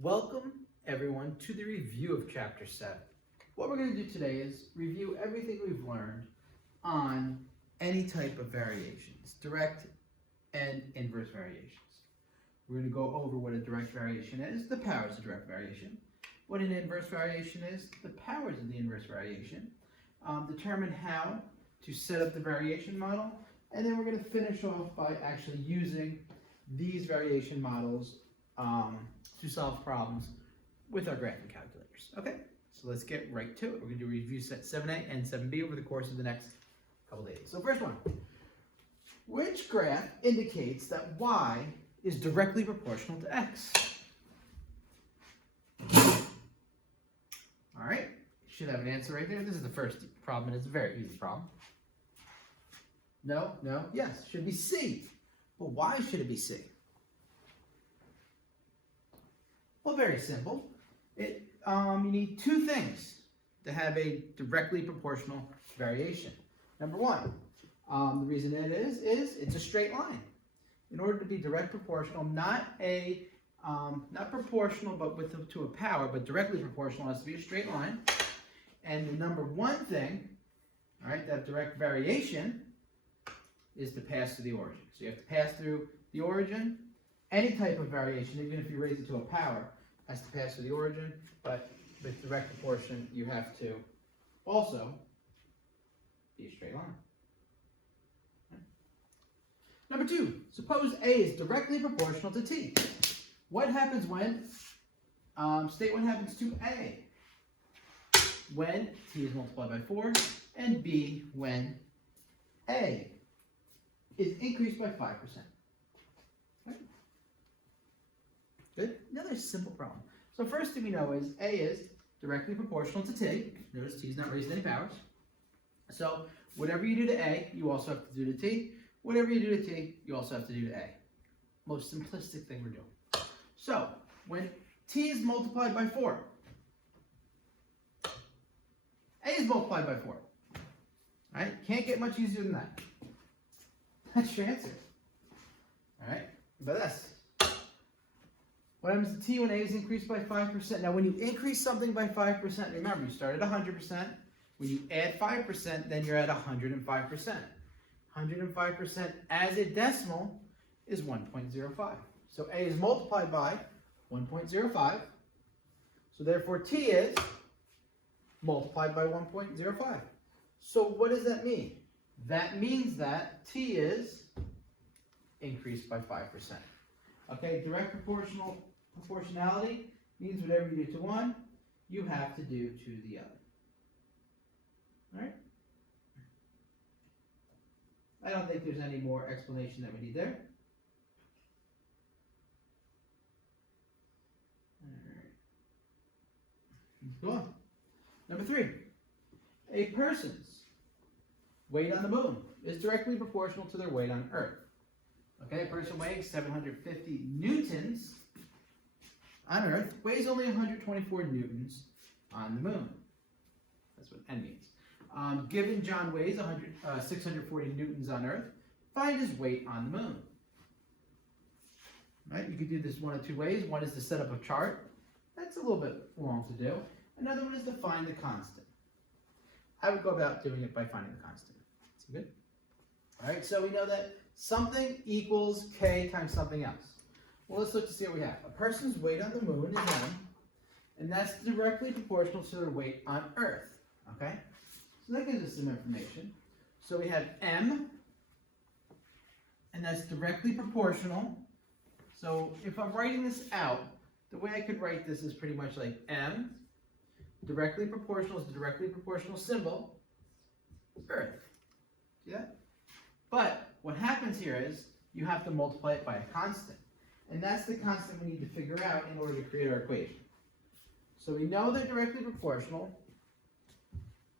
Welcome, everyone, to the review of Chapter 7. What we're going to do today is review everything we've learned on any type of variations, direct and inverse variations. We're going to go over what a direct variation is, the powers of direct variation, what an inverse variation is, the powers of the inverse variation, determine how to set up the variation model, and then we're going to finish off by actually using these variation models to solve problems with our graphing calculators. Okay, so let's get right to it. We're going to do review set 7a and 7b over the course of the next couple days. So first one, which graph indicates that y is directly proportional to x? All right, should have an answer right there. This is the first problem, and it's a very easy problem. No, yes, should be C. But why should it be C? Well, very simple. You need two things to have a directly proportional variation. Number one, the reason it is it's a straight line. In order to be direct proportional, not proportional, but to a power, but directly proportional has to be a straight line. And the number one thing, all right, that direct variation is to pass through the origin. So you have to pass through the origin. Any type of variation, even if you raise it to a power, has to pass through the origin, but with direct proportion, you have to also be a straight line. Okay. Number two, suppose A is directly proportional to T. What happens when, state what happens to A when T is multiplied by 4, and B when A is increased by 5%. Okay. Good? Another simple problem. So first thing we know is A is directly proportional to T. Notice T is not raised to any powers. So whatever you do to A, you also have to do to T. Whatever you do to T, you also have to do to A. Most simplistic thing we're doing. So when T is multiplied by 4, A is multiplied by 4. All right? Can't get much easier than that. That's your answer. All right? But that's what happens to T when A is increased by 5%? Now, when you increase something by 5%, remember, you start at 100%. When you add 5%, then you're at 105%. 105% as a decimal is 1.05. So A is multiplied by 1.05. So therefore, T is multiplied by 1.05. So what does that mean? That means that T is increased by 5%. Okay, direct proportionality means whatever you do to one, you have to do to the other. All right? I don't think there's any more explanation that we need there. All right. Let's go on. Number 3. A person's weight on the moon is directly proportional to their weight on Earth. Okay, a person weighing 750 newtons on Earth weighs only 124 newtons on the moon. That's what N means. Given John weighs 640 newtons on Earth, find his weight on the moon. Right? You could do this one of two ways. One is to set up a chart. That's a little bit long to do. Another one is to find the constant. I would go about doing it by finding the constant. Is that good? All right, so we know that something equals k times something else. Well, let's look to see what we have. A person's weight on the moon is m, and that's directly proportional to their weight on Earth. Okay? So that gives us some information. So we have m, and that's directly proportional. So if I'm writing this out, the way I could write this is pretty much like m, directly proportional is the directly proportional symbol, Earth. See that? But what happens here is you have to multiply it by a constant. And that's the constant we need to figure out in order to create our equation. So we know they're directly proportional.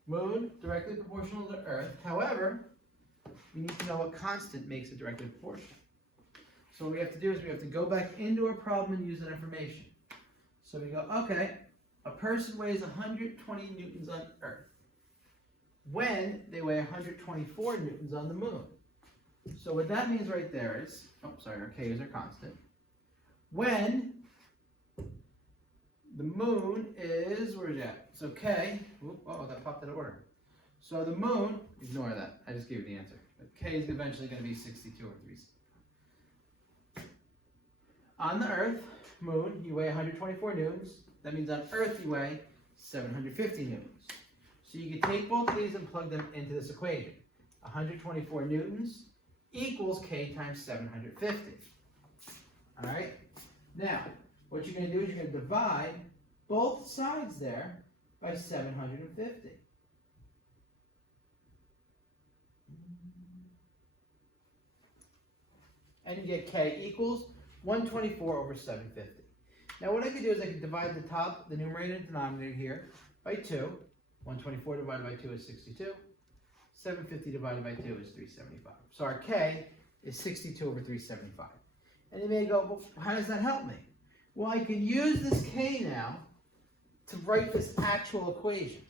Moon, directly proportional to Earth. However, we need to know what constant makes it directly proportional. So what we have to do is we have to go back into our problem and use that information. So we go, okay, a person weighs 120 newtons on Earth when they weigh 124 newtons on the moon. So what that means right there is, oh, sorry, our k is our constant. When The moon is, where's that? So K, that popped out of order. So the moon, ignore that, I just gave you the answer. But K is eventually going to be 62 over 3. On the Earth, moon, you weigh 124 newtons. That means on Earth you weigh 750 newtons. So you can take both of these and plug them into this equation. 124 newtons equals K times 750. All right? Now, what you're going to do is you're going to divide both sides there by 750. And you get K equals 124 over 750. Now what I could do is I could divide the top, the numerator and denominator here, by 2. 124 divided by 2 is 62. 750 divided by 2 is 375. So our K is 62 over 375. And you may go, well, how does that help me? Well, I can use this K now to write this actual equation.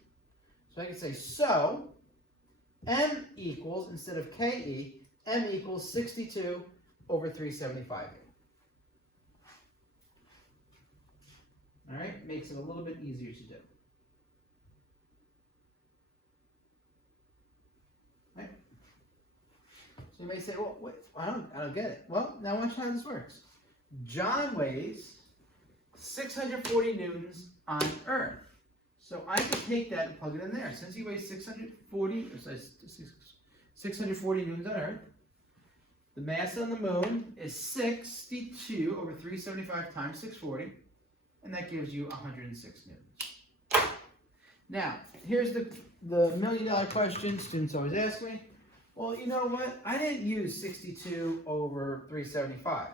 So I can say, so, M equals, instead of KE, M equals 62 over 375. All right, makes it a little bit easier to do. Right? So you may say, well, wait, I don't get it. Well, now watch how this works. John weighs 640 newtons on Earth. So I can take that and plug it in there. Since he weighs 640 newtons on Earth, the mass on the moon is 62 over 375 times 640, and that gives you 106 newtons. Now, here's the million-dollar question students always ask me. Well, you know what? I didn't use 62 over 375.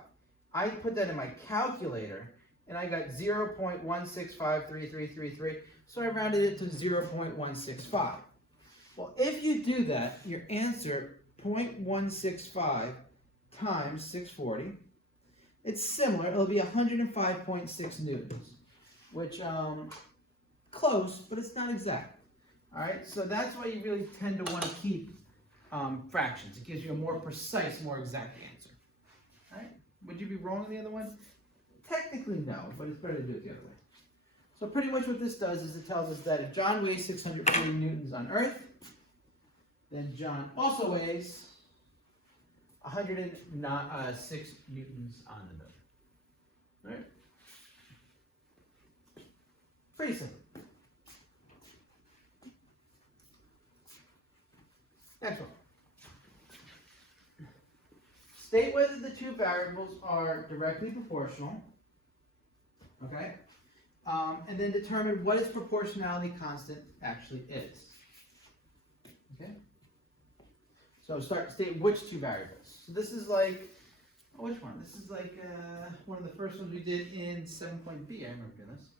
I put that in my calculator, and I got 0.1653333, so I rounded it to 0.165. Well, if you do that, your answer, 0.165 times 640, it's similar. It'll be 105.6 newtons, which, close, but it's not exact. All right, so that's why you really tend to want to keep fractions. It gives you a more precise, more exact answer. All right, would you be wrong on the other one? Technically, no, but it's better to do it the other way. So pretty much what this does is it tells us that if John weighs 640 newtons on Earth, then John also weighs 106 newtons on the moon. All right? Pretty simple. Next one. State whether the two variables are directly proportional, okay? And then determine what its proportionality constant actually is. Okay? So state which two variables. So this is like, which one? This is like one of the first ones we did in 7.B. I remember doing this.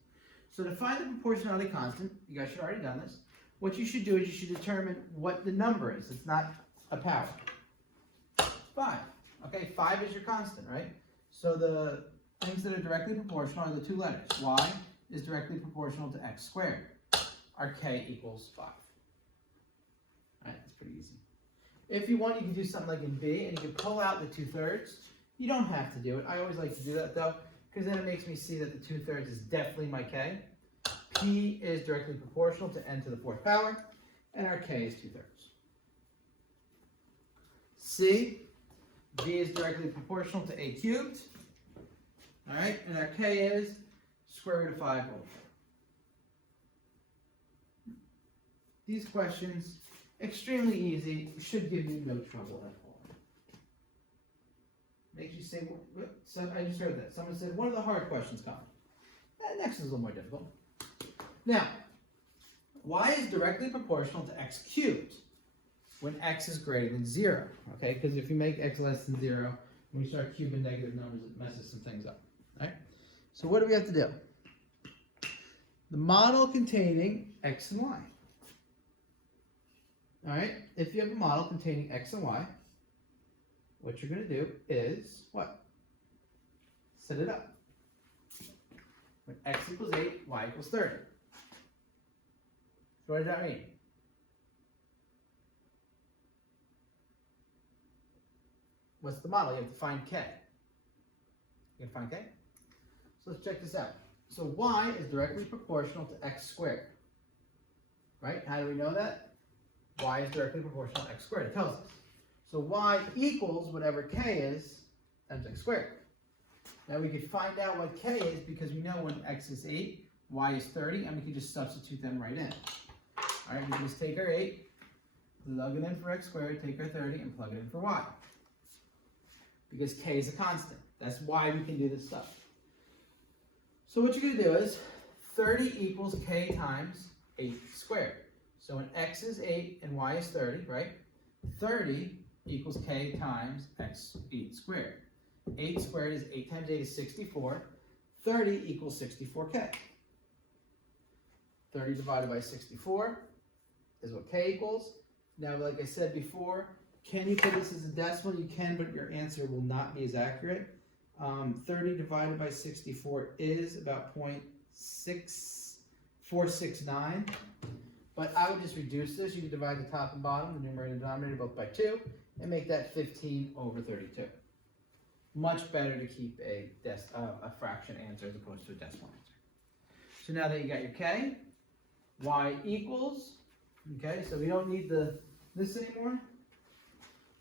So to find the proportionality constant, you guys should have already done this. What you should do is you should determine what the number is. It's not a power. 5. Okay, 5 is your constant, right? So the things that are directly proportional are the two letters. Y is directly proportional to x squared. Our K equals 5. All right, that's pretty easy. If you want, you can do something like in B, and you can pull out the 2/3. You don't have to do it. I always like to do that, though, because then it makes me see that the 2/3 is definitely my K. P is directly proportional to n to the 4th power, and our K is 2/3. C, V is directly proportional to a cubed. All right, and our K is square root of 5 over 4. These questions, extremely easy, should give you no trouble at all. Makes you say, well, so I just heard that. Someone said, one of the hard questions come. Next is a little more difficult. Now, y is directly proportional to x cubed when x is greater than 0. Okay, because if you make x less than 0, when you start cubing negative numbers, it messes some things up. All right? So what do we have to do? The model containing x and y. All right, if you have a model containing x and y, what you're going to do is what? Set it up. When x equals 8, y equals 30. So what does that mean? What's the model? You have to find k. You can find k? So let's check this out. So y is directly proportional to x squared. Right? How do we know that? Y is directly proportional to x squared. It tells us. So y equals whatever k is times x squared. Now we could find out what k is because we know when x is 8, y is 30, and we can just substitute them right in. All right, we can just take our 8, plug it in for x squared, take our 30, and plug it in for y. Because k is a constant. That's why we can do this stuff. So what you're going to do is 30 equals k times 8 squared. So when x is 8 and y is 30, right? 30 equals k times 8 squared. 8 squared is 8 times 8 is 64. 30 equals 64k. 30 divided by 64 is what k equals. Now, like I said before, can you put this as a decimal? You can, but your answer will not be as accurate. 30 divided by 64 is about 0.6469. But I would just reduce this. You can divide the top and bottom, the numerator and denominator, both by 2, and make that 15 over 32. Much better to keep a fraction answer as opposed to a decimal answer. So now that you got your k, y equals, okay, so we don't need this anymore.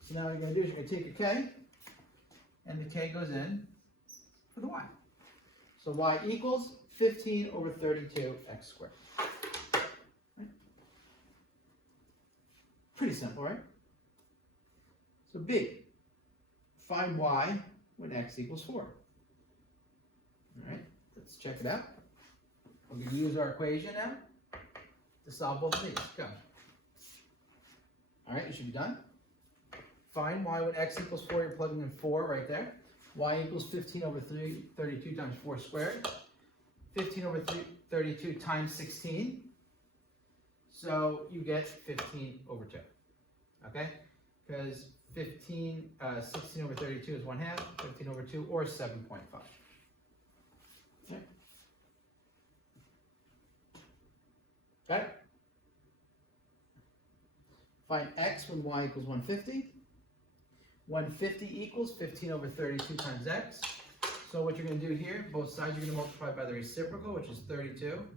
So now what you're going to do is you're going to take your k, and the k goes in for the y. So y equals 15 over 32 x squared. Right? Pretty simple, right? So B, find y when x equals 4. All right, let's check it out. We're going to use our equation now to solve both of these. Go. All right, you should be done. Find y when x equals 4. You're plugging in 4 right there. Y equals 15 over 32 times 4 squared. 15 over 32 times 16. So you get 15 over 2. Okay? Because 16 over 32 is 1/2. 15 over 2 or 7.5. Okay. Got it? Find x when y equals 150. 150 equals 15 over 32 times x. So what you're going to do here, both sides you're going to multiply by the reciprocal, which is 32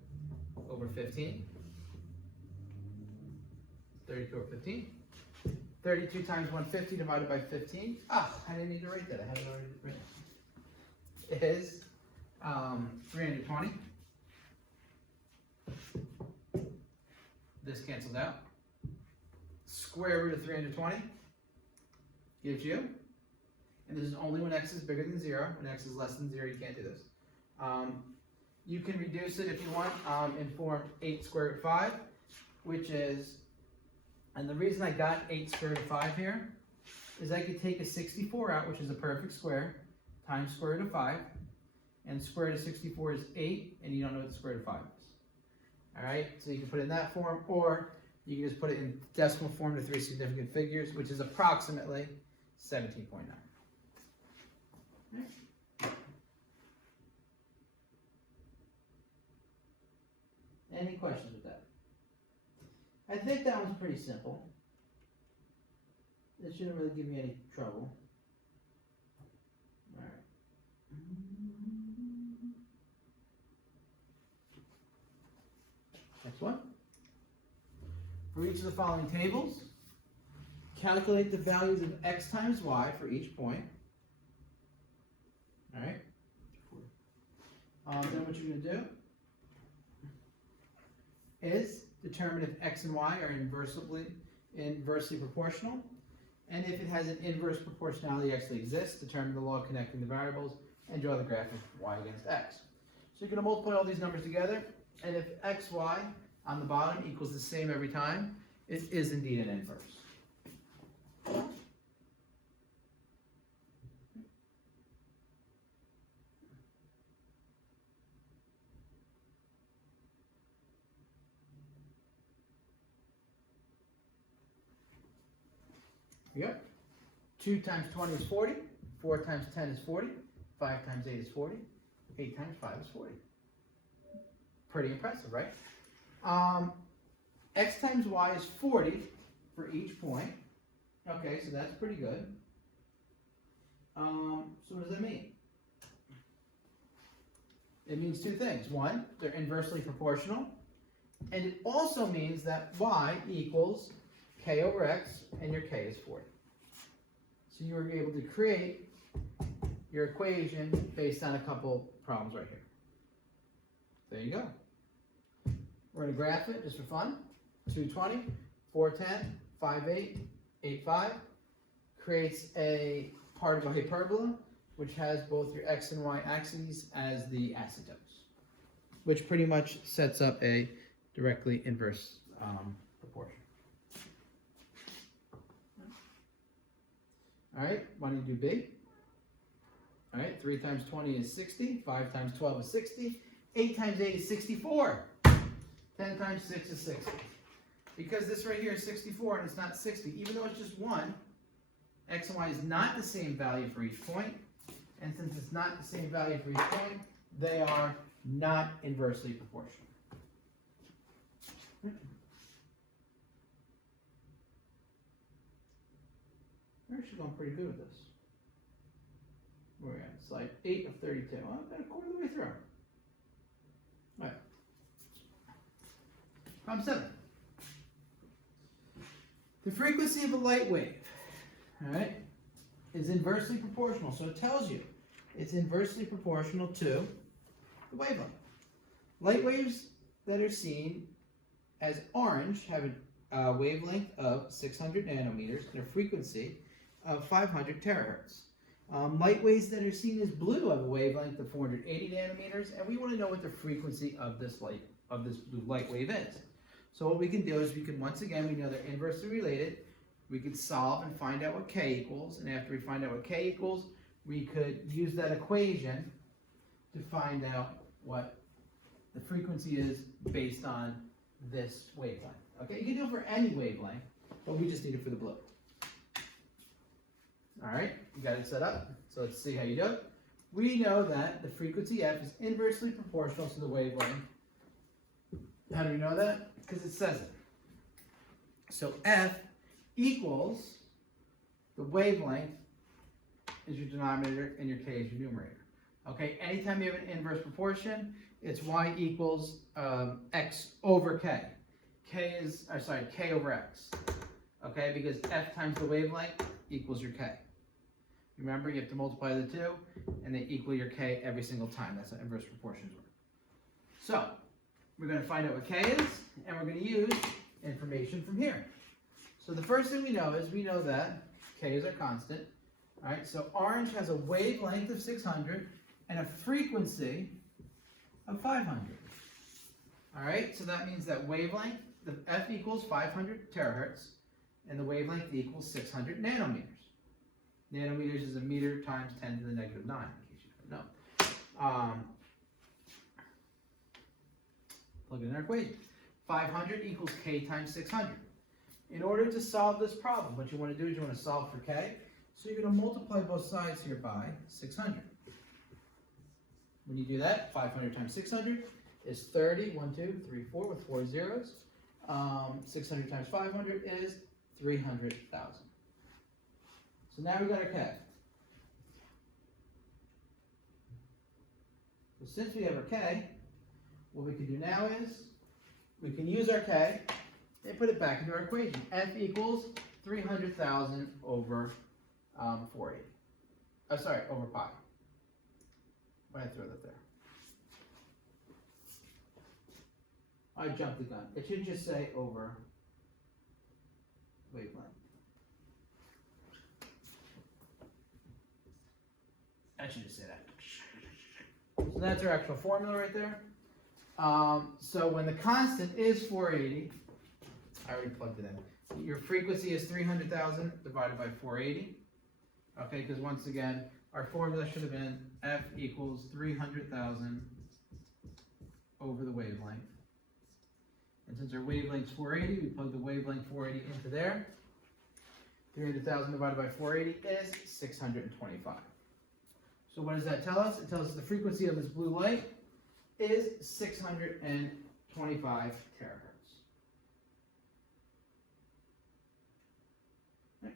over 15. 32 over 15. 32 times 150 divided by 15. I didn't need to write that. I had it already written. It is 320. This cancels out. Square root of 320 gives you, and this is only when x is bigger than 0. When x is less than 0, you can't do this. You can reduce it if you want and form 8 square root of 5, which is, and the reason I got 8 square root of 5 here is I could take a 64 out, which is a perfect square, times square root of 5, and square root of 64 is 8, and you don't know what the square root of 5 is. All right, so you can put it in that form, or you can just put it in decimal form to 3 significant figures, which is approximately 17.9. Right. Any questions with that? I think that one's pretty simple. It shouldn't really give me any trouble. All right. Next one. For each of the following tables, calculate the values of x times y for each point. All right. Then what you're going to do is determine if x and y are inversely proportional, and if it has an inverse proportionality actually exists, determine the law of connecting the variables and draw the graph of y against x. So you're going to multiply all these numbers together, and if xy on the bottom equals the same every time, it is indeed an inverse. Yep. 2 times 20 is 40. 4 times 10 is 40. 5 times 8 is 40. 8 times 5 is 40. Pretty impressive, right? X times y is 40 for each point. Okay, so that's pretty good. So what does that mean? It means two things. One, they're inversely proportional, and it also means that y equals k over x, and your k is 40. So you were able to create your equation based on a couple problems right here. There you go. We're going to graph it just for fun. 220, 410, 58, 85 creates a part of a hyperbola which has both your x and y axes as the asymptotes, which pretty much sets up a directly inverse proportion. All right, why don't you do B? All right, 3 times 20 is 60, 5 times 12 is 60, 8 times 8 is 64, 10 times 6 is 60. Because this right here is 64 and it's not 60, even though it's just 1, x and y is not the same value for each point, and since it's not the same value for each point, they are not inversely proportional. We're actually going pretty good with this. We're at slide 8 of 32. Well, I've got a quarter of the way through. All right. Problem 7. The frequency of a light wave, all right, is inversely proportional. So it tells you it's inversely proportional to the wavelength. Light waves that are seen as orange have a wavelength of 600 nanometers and a frequency of 500 terahertz. Light waves that are seen as blue have a wavelength of 480 nanometers, and we want to know what the frequency of this blue light wave is. So what we can do is we can, once again, we know they're inversely related. We could solve and find out what k equals, and after we find out what k equals, we could use that equation to find out what the frequency is based on this wavelength. Okay, you can do it for any wavelength, but we just need it for the blue. All right, you got it set up. So let's see how you do it. We know that the frequency f is inversely proportional to the wavelength. How do we know that? Because it says it. So f equals the wavelength is your denominator and your k is your numerator. Okay, anytime you have an inverse proportion, it's y equals x over k. K over x. Okay, because f times the wavelength equals your k. Remember, you have to multiply the two, and they equal your k every single time. That's how inverse proportions work. So, we're going to find out what k is, and we're going to use information from here. So the first thing we know is we know that k is our constant. All right, so orange has a wavelength of 600 and a frequency of 500. All right, so that means that wavelength, the f equals 500 terahertz, and the wavelength equals 600 nanometers. Nanometers is a meter times 10 to the negative 9, in case you don't know. Plug it in our equation. 500 equals k times 600. In order to solve this problem, what you want to do is you want to solve for k. So you're going to multiply both sides here by 600. When you do that, 500 times 600 is 30. 1, 2, 3, 4 with 4 zeros. 600 times 500 is 300,000. So now we've got our k. So since we have our k, what we can do now is we can use our k and put it back into our equation. F equals 300,000 over 480. Oh, sorry, over pi. Why did I throw that there? I jumped the gun. It should just say over wavelength. I should just say that. So that's our actual formula right there. So when the constant is 480, I already plugged it in. Your frequency is 300,000 divided by 480. Okay, because once again, our formula should have been F equals 300,000 over the wavelength. And since our wavelength is 480, we plug the wavelength 480 into there. 300,000 divided by 480 is 625. So what does that tell us? It tells us the frequency of this blue light is 625 terahertz. Okay.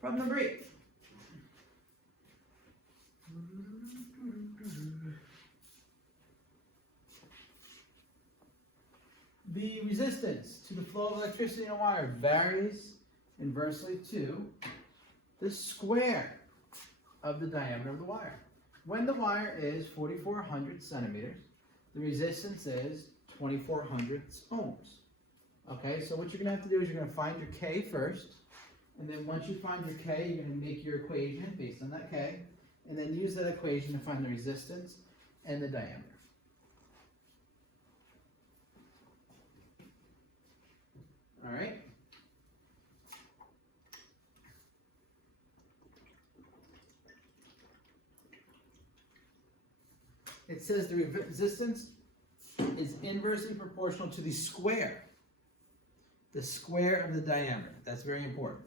Problem number 8. The resistance to the flow of electricity in a wire varies inversely to the square of the diameter of the wire. When the wire is 4,400 centimeters, the resistance is 2,400 ohms. Okay, so what you're going to have to do is you're going to find your K first, and then once you find your K, you're going to make your equation based on that K, and then use that equation to find the resistance and the diameter. All right. It says the resistance is inversely proportional to the square of the diameter. That's very important.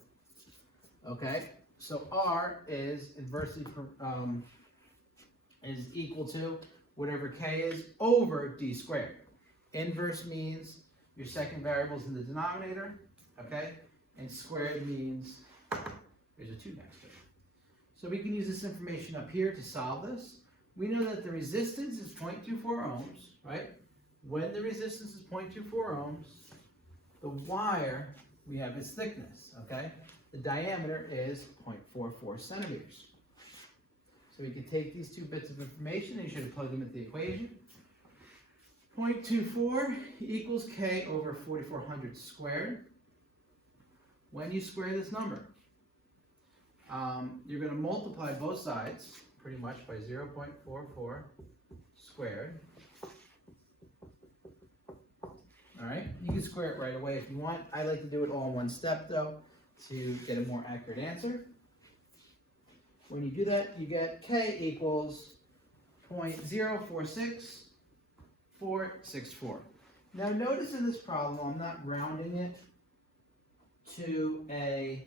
Okay, so R is inversely is equal to whatever K is over D squared. Inverse means your second variable is in the denominator, okay? And squared means there's a 2 next to it. So we can use this information up here to solve this. We know that the resistance is 0.24 ohms, right? When the resistance is 0.24 ohms, the wire, we have its thickness, okay? The diameter is 0.44 centimeters. So we can take these 2 bits of information and you should plug them into the equation. 0.24 equals K over 4,400 squared. When you square this number, you're going to multiply both sides pretty much by 0.44 squared. All right, you can square it right away if you want. I like to do it all in one step though to get a more accurate answer. When you do that, you get K equals 0.046464. Now notice in this problem, I'm not rounding it to a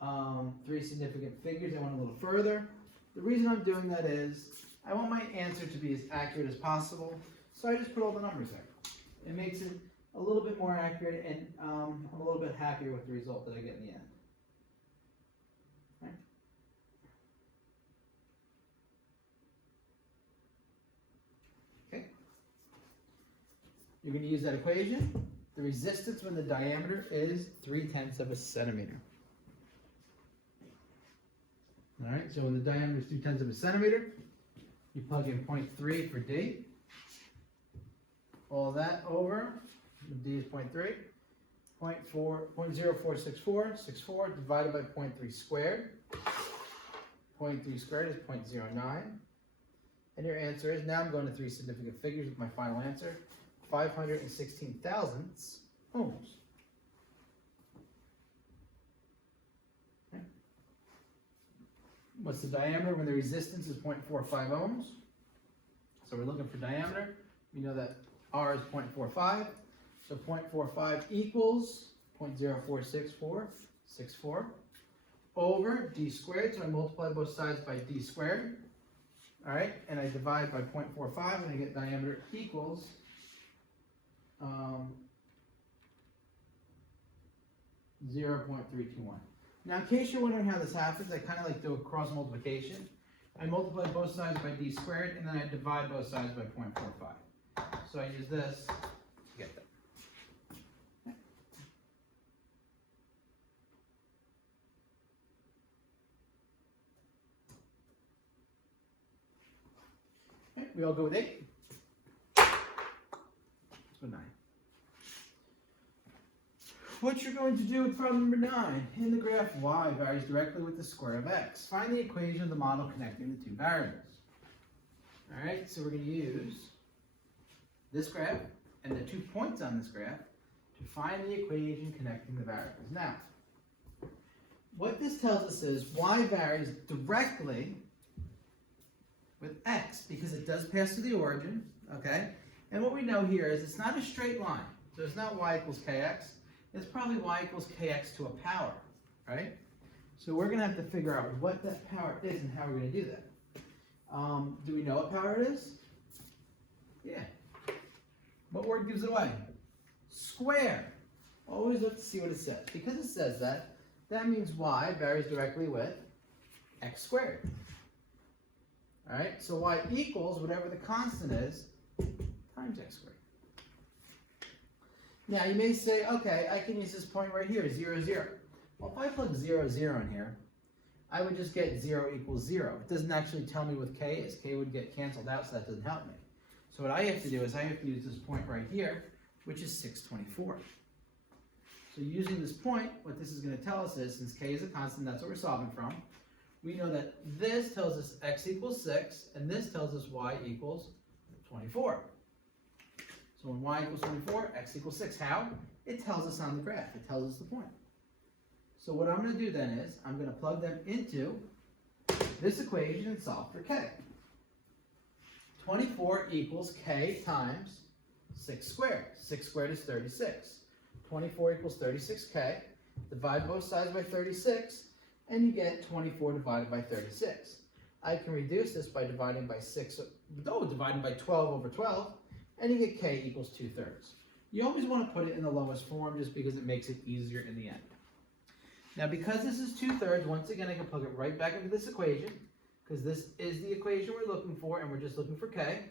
3 significant figures. I went a little further. The reason I'm doing that is I want my answer to be as accurate as possible, so I just put all the numbers there. It makes it a little bit more accurate, and I'm a little bit happier with the result that I get in the end. Okay. Okay. You're going to use that equation. The resistance when the diameter is 0.3 of a centimeter. All right, so when the diameter is 0.3 of a centimeter, you plug in 0.3 for D. All that over, D is 0.3. 0.0464 divided by 0.3 squared. 0.3 squared is 0.09. And your answer is, now I'm going to 3 significant figures with my final answer, 516 thousandths ohms. Okay. What's the diameter when the resistance is 0.45 ohms? So we're looking for diameter. We know that R is 0.45. So 0.45 equals 0.0464 over D squared. So I multiply both sides by D squared. All right, and I divide by 0.45 and I get diameter equals 0.321. Now, in case you're wondering how this happens, I kind of like to do a cross multiplication. I multiply both sides by D squared and then I divide both sides by 0.45. So I use this to get that. Okay, we all go with 8. Let's go 9. What you're going to do with problem number 9, in the graph y varies directly with the square of x. Find the equation of the model connecting the 2 variables. All right, so we're going to use this graph and the 2 points on this graph to find the equation connecting the variables. Now, what this tells us is y varies directly with x because it does pass through the origin, okay? And what we know here is it's not a straight line. So it's not y equals kx. It's probably y equals kx to a power, right? So we're going to have to figure out what that power is and how we're going to do that. Do we know what power it is? Yeah. What word gives it away? Square. Always look to see what it says. Because it says that, That means y varies directly with x squared. All right, so y equals whatever the constant is times x squared. Now you may say, okay, I can use this point right here, 0, 0. Well, if I plug 0, 0 in here, I would just get 0 equals 0. It doesn't actually tell me what k is. K would get canceled out, so that doesn't help me. So what I have to do is I have to use this point right here, which is 624. So using this point, what this is going to tell us is, since k is a constant, that's what we're solving from, we know that this tells us x equals 6, and this tells us y equals 24. So when y equals 24, x equals 6. How? It tells us on the graph. It tells us the point. So what I'm going to do then is, I'm going to plug them into this equation and solve for k. 24 equals k times 6 squared. 6 squared is 36. 24 equals 36k. Divide both sides by 36, and you get 24 divided by 36. I can reduce this by dividing by 12 over 12, and you get k equals 2/3. You always want to put it in the lowest form just because it makes it easier in the end. Now because this is 2/3, once again I can plug it right back into this equation, because this is the equation we're looking for, and we're just looking for k,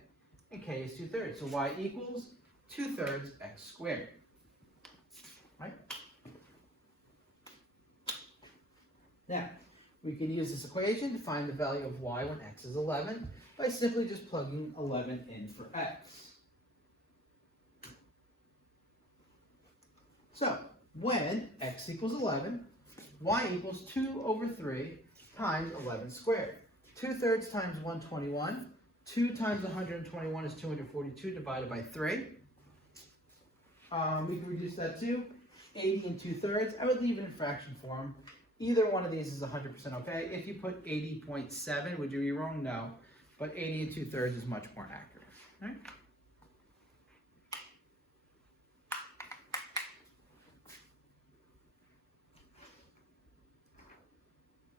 and k is 2/3. So y equals 2/3 x squared. Right? Now, we can use this equation to find the value of y when x is 11 by simply just plugging 11 in for x. So, when x equals 11, y equals 2 over 3 times 11 squared. 2/3 times 121. 2 times 121 is 242 divided by 3. We can reduce that to 80 and 2/3. I would leave it in fraction form. Either one of these is 100% okay. If you put 80.7, would you be wrong? No. But 80 and 2/3 is much more accurate. All right?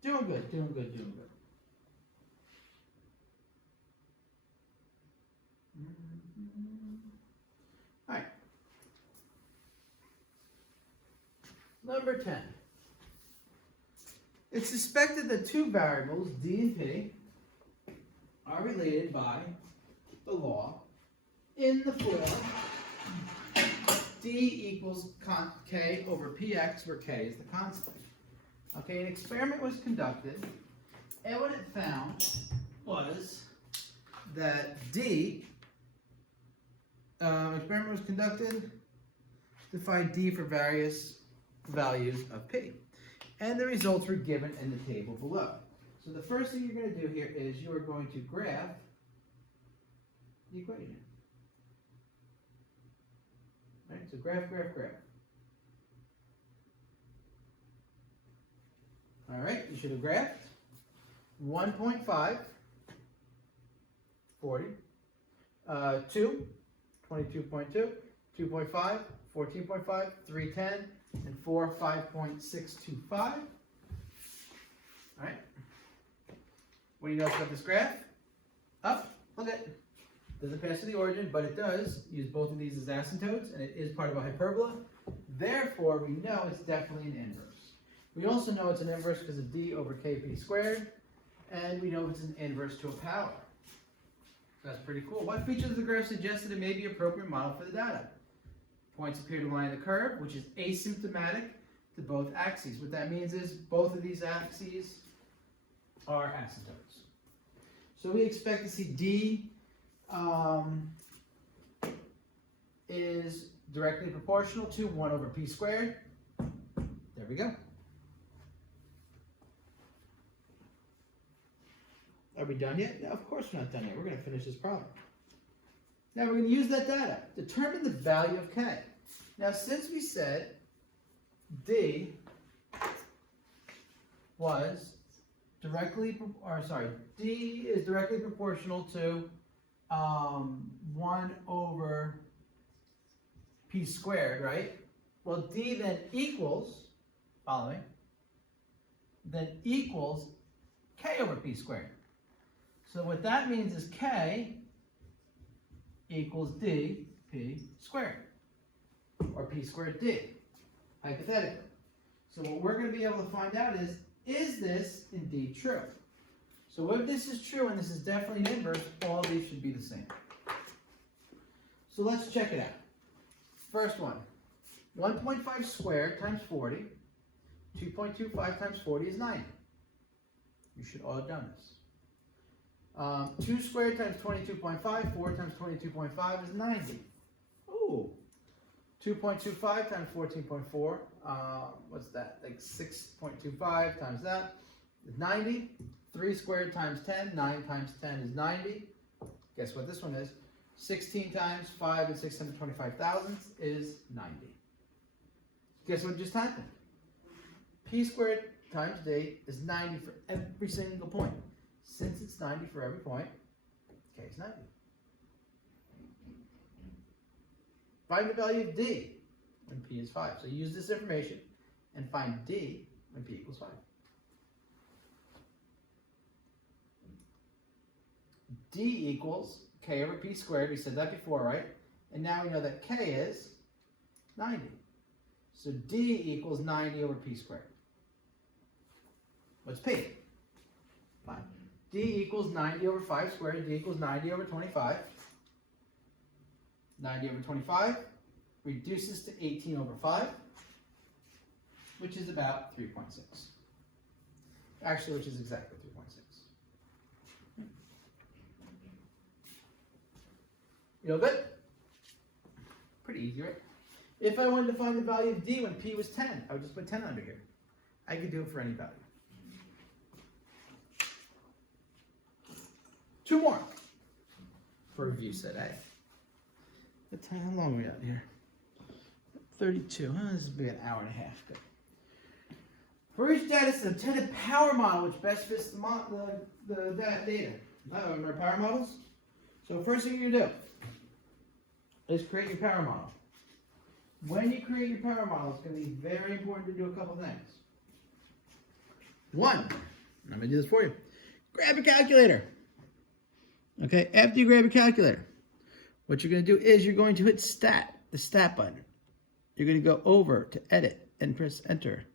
Doing good, doing good, doing good. All right. Number 10. It's suspected that two variables, d and p, are related by the law in the form d equals k over px, where k is the constant. Okay, an experiment was conducted, and what it found was that experiment was conducted to find d for various values of p. And the results were given in the table below. So the first thing you're going to do here is you are going to graph the equation. Right, so graph, graph, graph. All right, you should have graphed 1.5, 40, 2, 22.2, 2.5, 14.5, 3, 10, and 4, 5.625. All right. What do you notice about this graph? Up, look at it. Doesn't pass to the origin, but it does use both of these as asymptotes, and it is part of a hyperbola. Therefore, we know it's definitely an inverse. We also know it's an inverse because of d over kp squared, and we know it's an inverse to a power. That's pretty cool. What features of the graph suggest that it may be an appropriate model for the data? Points appear to lie in the curve, which is asymptomatic to both axes. What that means is both of these axes are asymptotes. So we expect to see d is directly proportional to 1 over p squared. There we go. Are we done yet? No, of course we're not done yet. We're going to finish this problem. Now we're going to use that data. Determine the value of k. Now since we said d was d is directly proportional to 1 over p squared, right? Well, d then equals, following, then equals k over p squared. So what that means is k equals d p squared, or p squared d, hypothetically. So what we're going to be able to find out is this indeed true? So if this is true and this is definitely an inverse, all these should be the same. So let's check it out. First one, 1.5 squared times 40, 2.25 times 40 is 90. You should all have done this. 2 squared times 22.5, 4 times 22.5 is 90. Ooh. 2.25 times 14.4, what's that? Like 6.25 times that is 90. 3 squared times 10, 9 times 10 is 90. Guess what this one is? 16 times 5 and 625 thousandths is 90. Guess what just happened? P squared times D is 90 for every single point. Since it's 90 for every point, K is 90. Find the value of D when P is 5. So use this information and find D when P equals 5. D equals K over P squared. We said that before, right? And now we know that K is 90. So D equals 90 over P squared. What's P? 5. D equals 90 over 5 squared. D equals 90 over 25. 90 over 25 reduces to 18 over 5, which is about 3.6. Actually, which is exactly 3.6. You know good? Pretty easy, right? If I wanted to find the value of D when P was 10, I would just put 10 under here. I could do it for any value. 2 more for review set A. How long are we out here? 32. This is be an hour and a half. Good. For each data set, obtain a power model which best fits the data. Remember power models? So first thing you're going to do is create your power model. When you create your power model, it's going to be very important to do a couple things. One, I'm going to do this for you. Grab a calculator. Okay, after you grab a calculator, what you're going to do is you're going to hit stat, the stat button. You're going to go over to edit and press enter.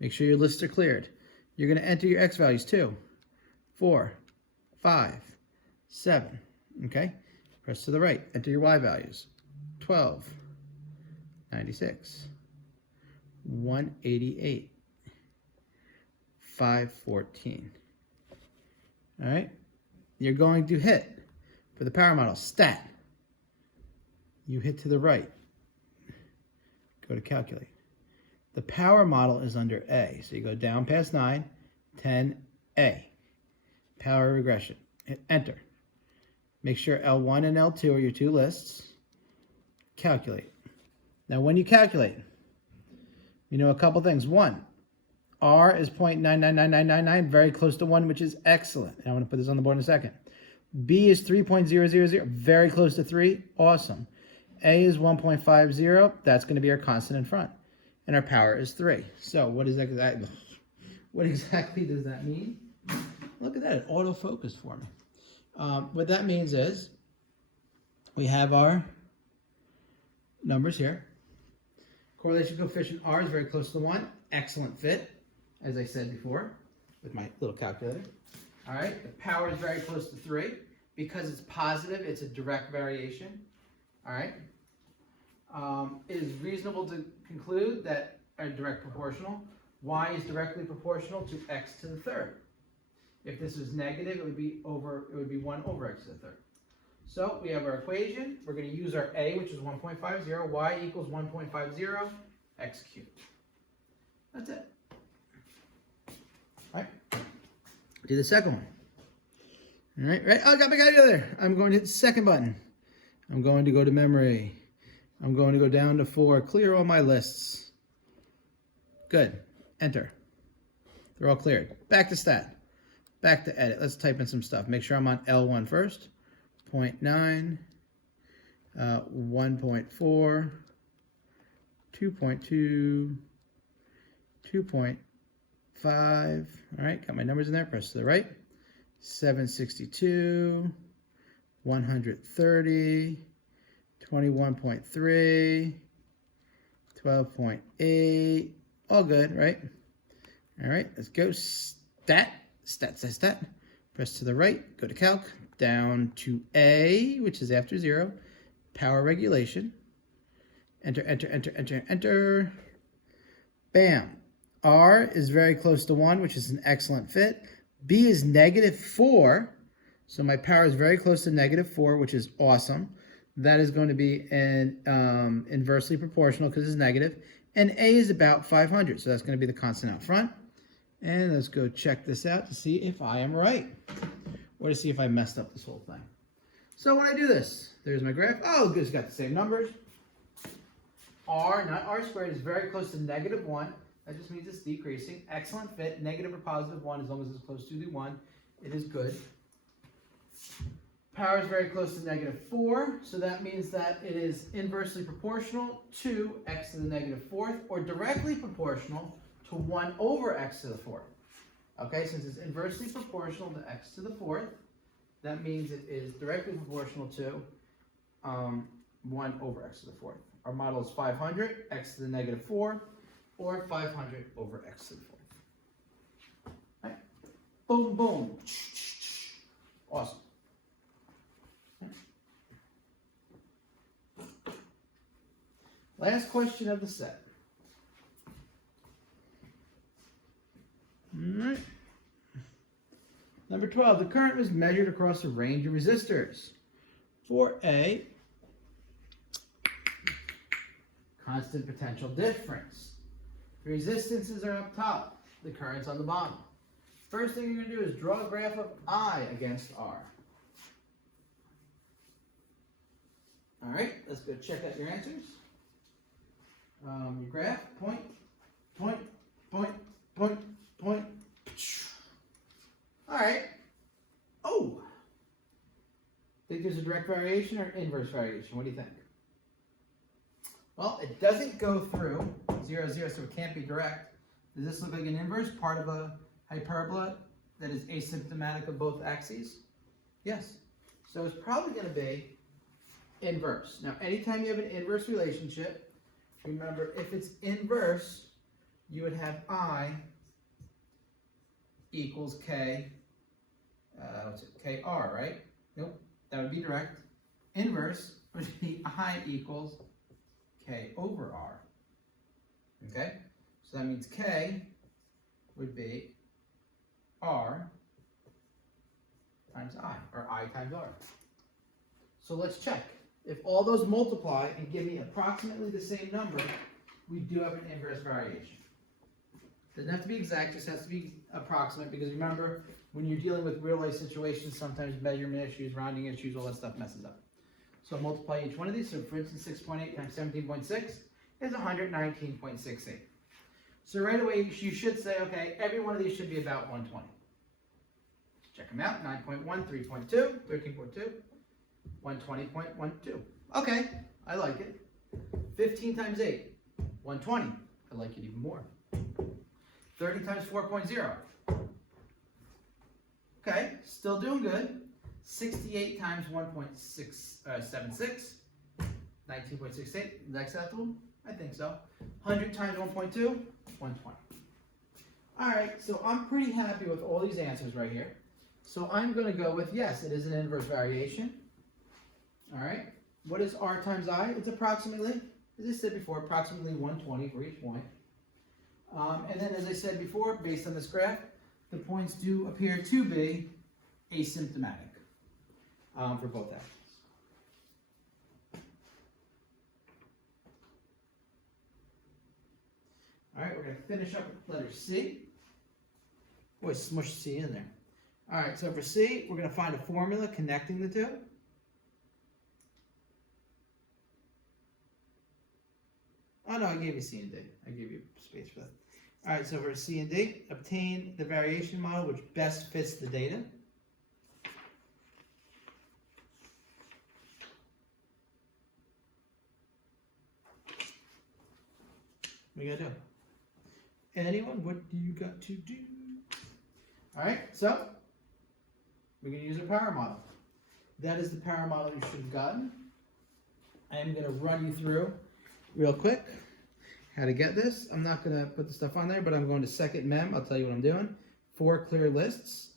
Make sure your lists are cleared. You're going to enter your x values 2, 4, 5, 7. Okay, press to the right. Enter your y values 12, 96, 188, 514. All right, you're going to hit for the power model stat. You hit to the right. Go to calculate. The power model is under A. So you go down past 9, 10A. Power regression. Hit enter. Make sure L1 and L2 are your 2 lists. Calculate. Now when you calculate, you know a couple things. 1, R is 0.999999, very close to 1, which is excellent. And I'm going to put this on the board in a second. B is 3.000, very close to 3, awesome. A is 1.50, that's going to be our constant in front. And our power is 3. So what exactly does that mean? Look at that, it auto-focused for me. What that means is we have our numbers here. Correlation coefficient R is very close to 1. Excellent fit, as I said before, with my little calculator. All right, the power is very close to 3. Because it's positive, it's a direct variation. All right. It is reasonable to conclude that a direct proportional, y is directly proportional to x to the third. If this was negative, it would be 1 over x to the third. So we have our equation. We're going to use our a, which is 1.50. Y equals 1.50 x cubed. That's it. All right. Do the second one. All right, right. Oh, I got my calculator. I'm going to hit the second button. I'm going to go to memory. I'm going to go down to 4. Clear all my lists. Good. Enter. They're all cleared. Back to stat. Back to edit. Let's type in some stuff. Make sure I'm on L1 first. 0.9, 1.4, 2.2, 2.5. All right, got my numbers in there. Press to the right. 762, 130, 21.3, 12.8, All good, right? All right, let's go. Stat. Press to the right, go to calc, down to A, which is after 0. Power regulation. Enter, enter, enter, enter, enter. Bam. R is very close to 1, which is an excellent fit. B is -4. So my power is very close to -4, which is awesome. That is going to be inversely proportional because it's negative. And A is about 500. So that's going to be the constant out front. And let's go check this out to see if I am right. Or to see if I messed up this whole thing. So when I do this, there's my graph. Oh, it's got the same numbers. R, not R squared, is very close to -1. That just means it's decreasing. Excellent fit. Negative or positive 1, as long as it's close to the 1, it is good. Power is very close to -4, so that means that it is inversely proportional to x to the -4th, or directly proportional to 1 over x to the 4th. Okay, since it's inversely proportional to x to the 4th, that means it is directly proportional to 1 over x to the 4th. Our model is 500, x to the -4, or 500 over x to the 4th. Right? Boom, boom. Awesome. Last question of the set. All right. Number 12, the current was measured across a range of resistors. For a constant potential difference. The resistances are up top, the current's on the bottom. First thing you're going to do is draw a graph of I against R. All right, let's go check out your answers. Your graph, point, point, point, point, point. All right. Oh. Think there's a direct variation or inverse variation? What do you think? Well, it doesn't go through 0, 0, so it can't be direct. Does this look like an inverse, part of a hyperbola that is asymptomatic of both axes? Yes. So it's probably going to be inverse. Now, anytime you have an inverse relationship, remember, if it's inverse, you would have I equals K, KR, right? Nope, that would be direct. Inverse would be I equals K over R. Okay? So that means K would be R times I, or I times R. So let's check. If all those multiply and give me approximately the same number, we do have an inverse variation. Doesn't have to be exact, just has to be approximate, because remember, when you're dealing with real life situations, sometimes measurement issues, rounding issues, all that stuff messes up. So I'll multiply each one of these. So for instance, 6.8 times 17.6 is 119.68. So right away, you should say, okay, every one of these should be about 120. Check them out, 9.1, 3.2, 13.2, 120.12. Okay, I like it. 15 times 8, 120. I like it even more. 30 times 4.0. Okay, still doing good. 68 times 1.676, 19.68. Is that acceptable? I think so. 100 times 1.2, 120. All right, so I'm pretty happy with all these answers right here. So I'm going to go with, yes, it is an inverse variation. All right, what is R times I? It's approximately, as I said before, approximately 120 for each point. And then, as I said before, based on this graph, the points do appear to be asymptomatic for both axes. All right, we're going to finish up with letter C. Boy, smush C in there. All right, so for C, we're going to find a formula connecting the two. Oh, no, I gave you C and D. I gave you space for that. All right, so for C and D, obtain the variation model which best fits the data. What do you got to do? Anyone, what do you got to do? All right, so we're going to use a power model. That is the power model you should have gotten. I am going to run you through real quick how to get this. I'm not going to put the stuff on there, but I'm going to second mem. I'll tell you what I'm doing. 4 clear lists.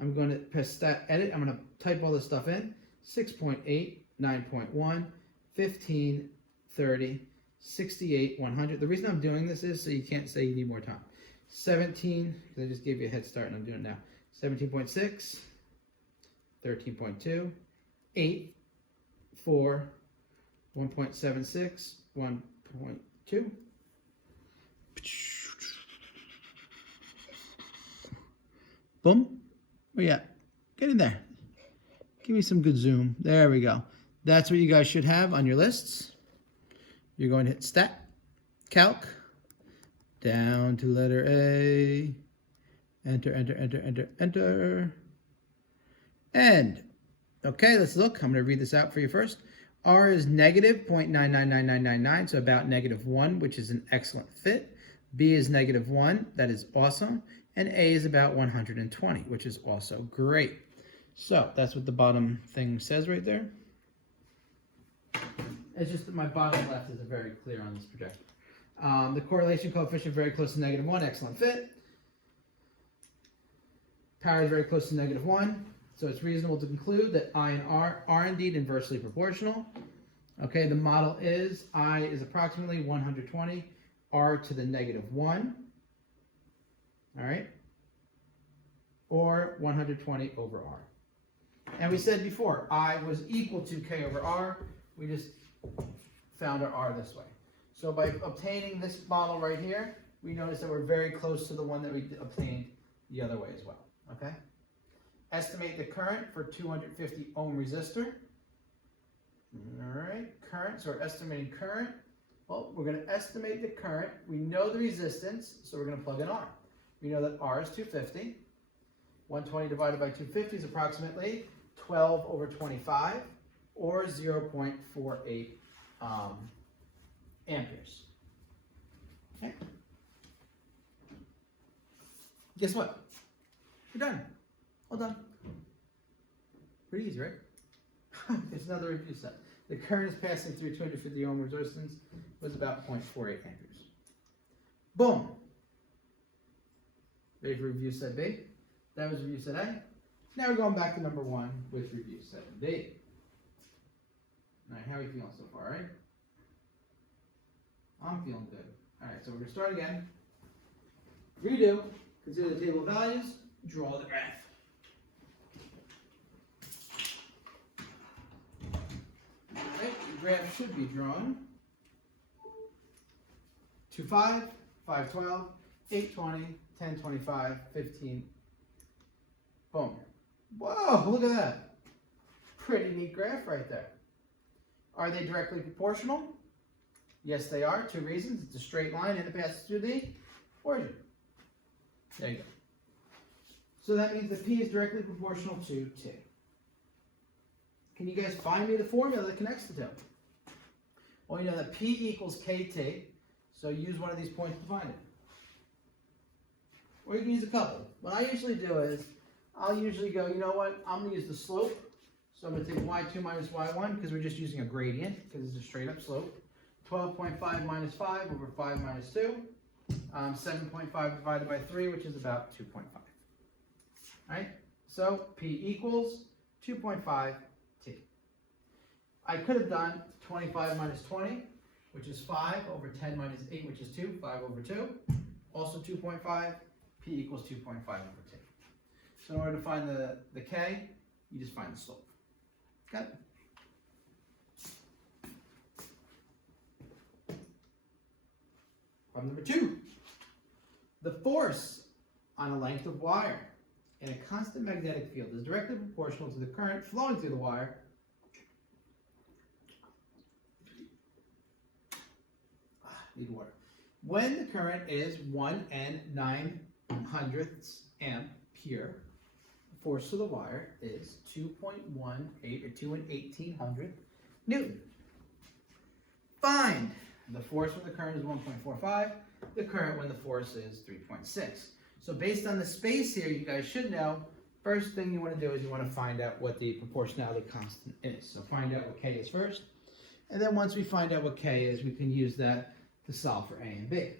I'm going to press stat edit. I'm going to type all this stuff in. 6.8, 9.1, 15, 30, 68, 100. The reason I'm doing this is so you can't say you need more time. 17, because I just gave you a head start and I'm doing it now. 17.6, 13.2, 8, 4, 1.76, 1.2. Boom. Where you at? Get in there. Give me some good zoom. There we go. That's what you guys should have on your lists. You're going to hit Stat, Calc, down to letter A. Enter, enter, enter, enter, enter. And, okay, let's look. I'm going to read this out for you first. R is negative 0.999999, so about -1, which is an excellent fit. B is -1, that is awesome. And A is about 120, which is also great. So that's what the bottom thing says right there. It's just that my bottom left isn't very clear on this projector. The correlation coefficient very close to -1, excellent fit. Power is very close to -1, so it's reasonable to conclude that I and R are indeed inversely proportional. Okay, the model is I is approximately 120, R to the -1. All right, or 120 over R. And we said before, I was equal to K over R. We just found our R this way. So by obtaining this model right here, we notice that we're very close to the one that we obtained the other way as well. Okay. Estimate the current for 250 ohm resistor. All right, current, so we're estimating current. Well, we're going to estimate the current. We know the resistance, so we're going to plug in R. We know that R is 250. 120 divided by 250 is approximately 12 over 25, or 0.48 amperes. Okay. Guess what? We're done. All done. Pretty easy, right? It's another review set. The current is passing through 250 ohm resistance was about 0.48 amperes. Boom. Ready for review set B? That was review set A. Now we're going back to number 1 with review set B. All right, how are we feeling so far, right? I'm feeling good. All right, so we're going to start again. Redo. Consider the table of values. Draw the graph. All right, the graph should be drawn. 2.5, 5.12, 8.20, 10.25, 15. Boom. Whoa, look at that. Pretty neat graph right there. Are they directly proportional? Yes, they are. 2 reasons. It's a straight line and it passes through the origin. There you go. So that means that P is directly proportional to T. Can you guys find me the formula that connects the two? Well, you know that P equals KT, so use one of these points to find it. Or you can use a couple. What I usually do is, I'll usually go, you know what, I'm going to use the slope. So I'm going to take y2 minus y1 because we're just using a gradient because it's a straight up slope. 12.5 minus 5 over 5 minus 2. 7.5 divided by 3, which is about 2.5. Right? So P equals 2.5 T. I could have done 25 minus 20, which is 5 over 10 minus 8, which is 2. 5 over 2. Also 2.5. P equals 2.5 over T. So in order to find the K, you just find the slope. Got it? Problem number 2. The force on a length of wire in a constant magnetic field is directly proportional to the current flowing through the wire need water. When the current is 1 n/900 ampere, the force of the wire is 2.18 or 2 in 1800 Newton. Find the force when the current is 1.45, the current when the force is 3.6. So based on the space here, you guys should know, first thing you want to do is you want to find out what the proportionality constant is. So find out what K is first. And then once we find out what K is, we can use that to solve for A and B.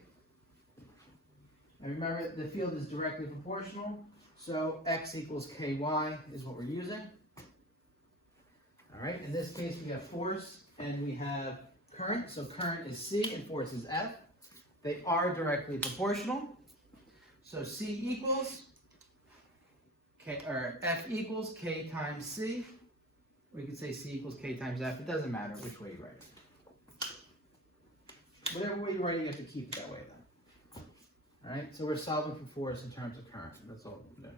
And remember, the field is directly proportional, so x equals ky is what we're using. All right, in this case, we have force and we have current. So current is C and force is F. They are directly proportional. So C equals F equals K times C. We could say C equals K times F. It doesn't matter which way you write it. Whatever way you write it, you have to keep it that way then. All right, so we're solving for force in terms of current. That's all we're doing.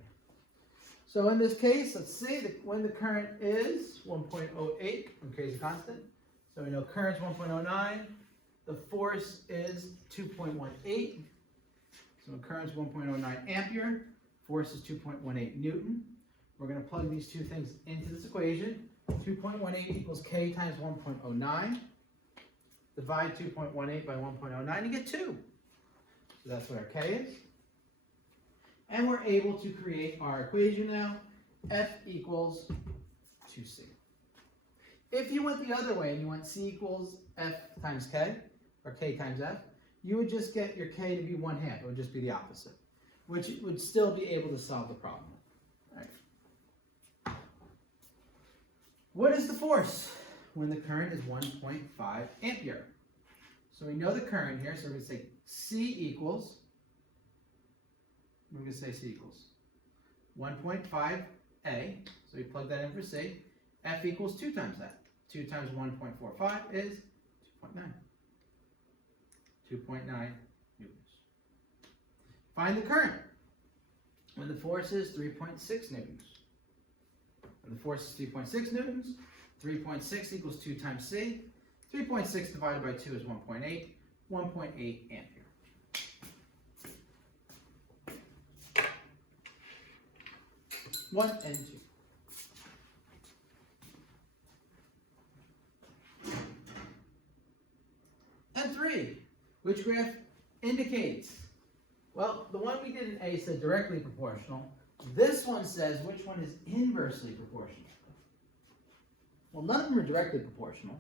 So in this case, let's see, when the current is 1.08, okay, is a constant. So we know current's 1.09. The force is 2.18. So current's 1.09 ampere. Force is 2.18 Newton. We're going to plug these two things into this equation. 2.18 equals K times 1.09. Divide 2.18 by 1.09, you get 2. So that's what our K is. And we're able to create our equation now. F equals 2C. If you went the other way and you want C equals F times K, or K times F, you would just get your K to be 1/2. It would just be the opposite, which would still be able to solve the problem. All right. What is the force when the current is 1.5 ampere? So we know the current here, so we're going to say C equals, we're going to say C equals 1.5 A, so we plug that in for C. F equals 2 times that. 2 times 1.45 is 2.9. 2.9 newtons. Find the current when the force is 3.6 newtons. When the force is 3.6 newtons, 3.6 equals 2 times C. 3.6 divided by 2 is 1.8. 1.8 ampere. One and two. And three. Which graph indicates? Well, the one we did in A said directly proportional. This one says which one is inversely proportional. Well, none of them are directly proportional.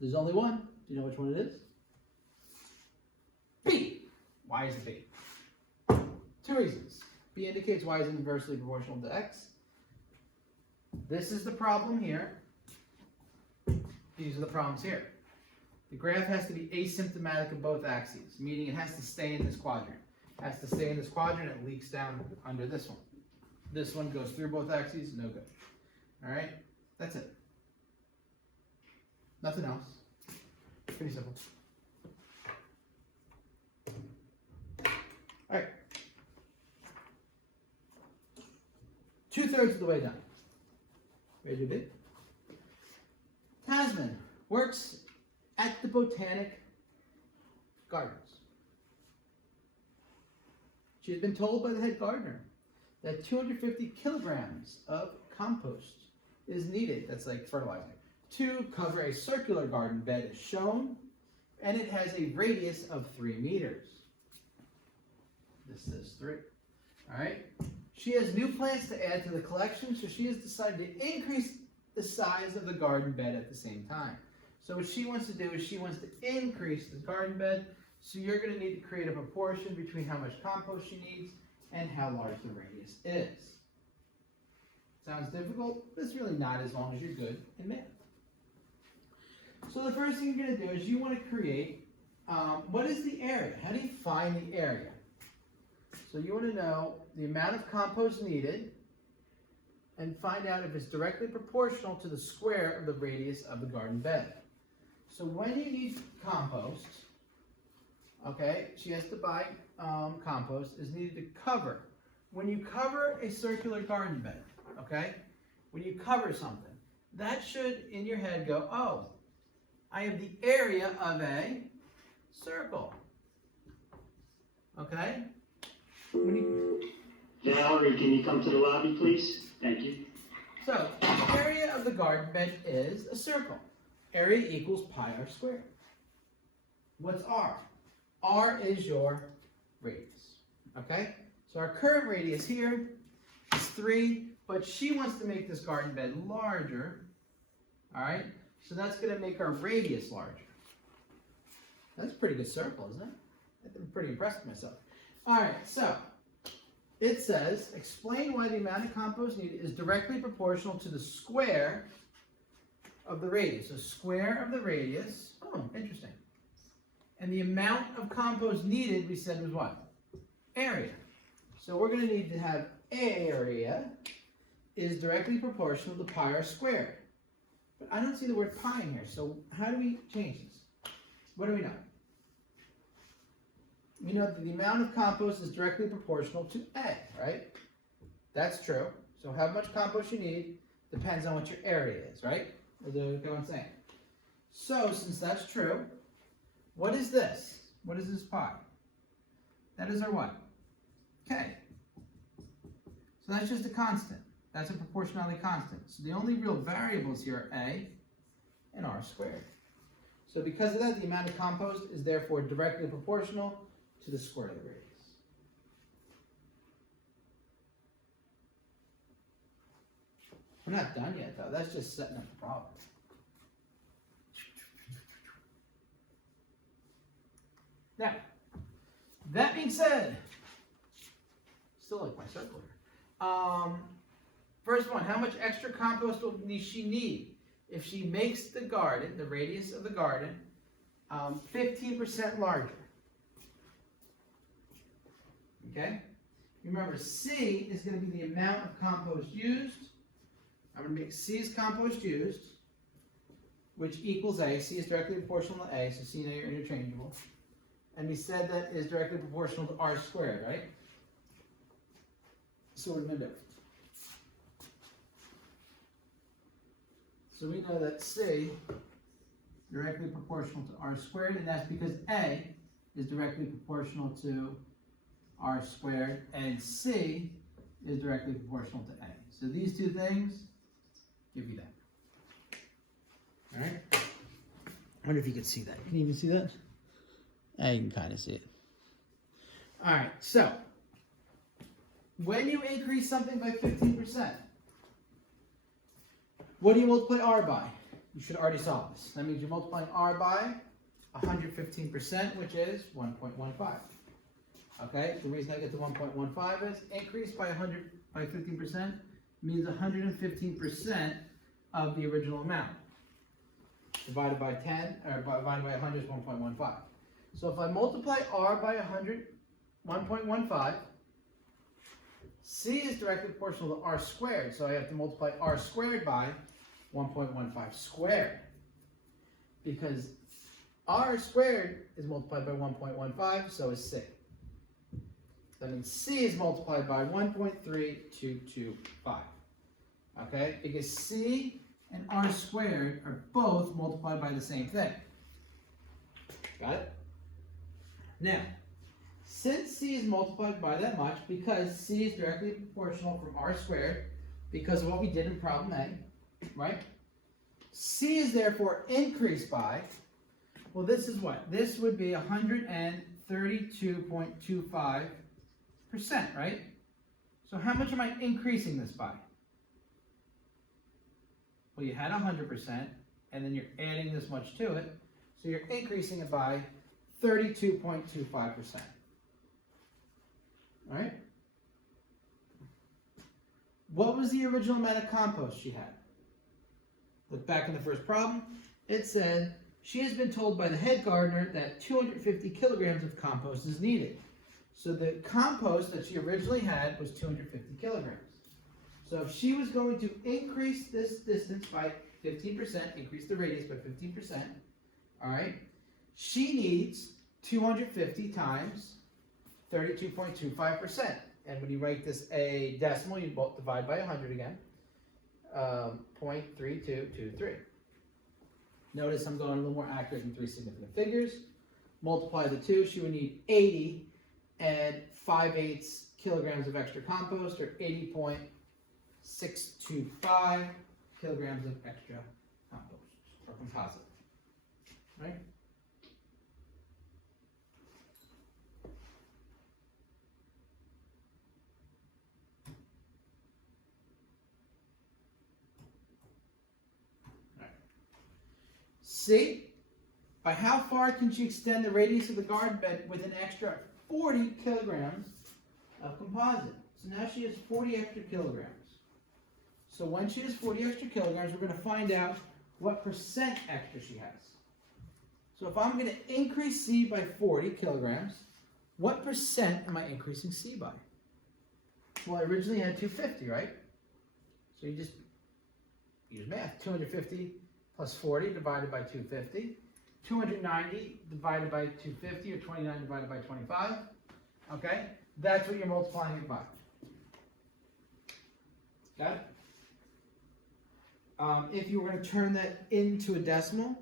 There's only one. Do you know which one it is? B. Why is it B? 2 reasons. B indicates y is inversely proportional to x. This is the problem here. These are the problems here. The graph has to be asymptomatic of both axes, meaning it has to stay in this quadrant. It has to stay in this quadrant, it leaks down under this one. This one goes through both axes, no good. All right, that's it. Nothing else. Pretty simple. All right. 2/3 of the way done. Ready to do? Tasman works at the Botanic Gardens. She has been told by the head gardener that 250 kilograms of compost is needed, that's like fertilizer, to cover a circular garden bed as shown, and it has a radius of 3 meters. This says 3. All right. She has new plants to add to the collection, so she has decided to increase the size of the garden bed at the same time. So what she wants to do is she wants to increase the garden bed, so you're going to need to create a proportion between how much compost she needs and how large the radius is. Sounds difficult, but it's really not as long as you're good in math. So the first thing you're going to do is you want to create, what is the area? How do you find the area? So you want to know the amount of compost needed and find out if it's directly proportional to the square of the radius of the garden bed. So when you need compost, okay, she has to buy compost, is needed to cover. When you cover a circular garden bed, okay, when you cover something, that should in your head go, oh, I have the area of a circle, okay? Valerie, can you come to the lobby, please? Thank you. So, the area of the garden bed is a circle. Area equals pi r squared. What's r? R is your radius, okay? So our current radius here is 3, but she wants to make this garden bed larger, all right? So that's going to make our radius larger. That's a pretty good circle, isn't it? I'm pretty impressed with myself. All right, so it says, explain why the amount of compost needed is directly proportional to the square of the radius. So square of the radius, oh, interesting. And the amount of compost needed, we said was what? Area. So we're going to need to have area is directly proportional to pi r squared. But I don't see the word pi in here, so how do we change this? What do we know? We know that the amount of compost is directly proportional to A, right? That's true. So how much compost you need depends on what your area is, right? What I'm saying. So since that's true, what is this? What is this pi? That is our what? K. So that's just a constant. That's a proportionality constant. So the only real variables here are A and r squared. So because of that, the amount of compost is therefore directly proportional to the square of the radius. We're not done yet, though. That's just setting up the problem. Now, that being said, still like my circle here. First one, how much extra compost will she need if she makes the garden, the radius of the garden, 15% larger? Okay? Remember, C is going to be the amount of compost used. I'm going to make C's compost used, which equals A. C is directly proportional to A, so C and A are interchangeable. And we said that is directly proportional to r squared, right? So what am I doing? So we know that C is directly proportional to r squared, and that's because A is directly proportional to r squared, and C is directly proportional to A. So these two things give you that. All right? I wonder if you can see that. Can you even see that? I can kind of see it. All right, so when you increase something by 15%, what do you multiply r by? You should already solve this. That means you're multiplying r by 115%, which is 1.15. Okay, the reason I get to 1.15 is increase by 15% means 115% of the original amount. Divided by 10, or divided by 100 is 1.15. So if I multiply r by 1.15, C is directly proportional to r squared, so I have to multiply r squared by 1.15 squared. Because r squared is multiplied by 1.15, so is C. That means C is multiplied by 1.3225. Okay? Because C and r squared are both multiplied by the same thing. Got it? Now, since C is multiplied by that much, because C is directly proportional from r squared, because of what we did in problem A, right? C is therefore increased by, well, this is what? This would be 132.25%, right? So how much am I increasing this by? Well, you had 100%, and then you're adding this much to it, so you're increasing it by 32.25%. All right? What was the original amount of compost she had? Look back in the first problem. It said she has been told by the head gardener that 250 kilograms of compost is needed. So the compost that she originally had was 250 kilograms. So if she was going to increase this distance by 15%, increase the radius by 15%, all right, she needs 250 times 32.25%. And when you write this a decimal, you divide by 100 again. 0.3223. Notice I'm going a little more accurate in 3 significant figures. Multiply the two, she would need 80 and 5/8 kilograms of extra compost, or 80.625 kilograms of extra compost, or composite. Right? C by how far can she extend the radius of the garden bed with an extra 40 kilograms of composite? So now she has 40 extra kilograms. So when she has 40 extra kilograms, we're going to find out what percent extra she has. So if I'm going to increase C by 40 kilograms, what percent am I increasing C by? Well, I originally had 250, right? So you just use math. 250 plus 40 divided by 250. 290 divided by 250, or 29 divided by 25. Okay? That's what you're multiplying it by. Got it? If you were going to turn that into a decimal,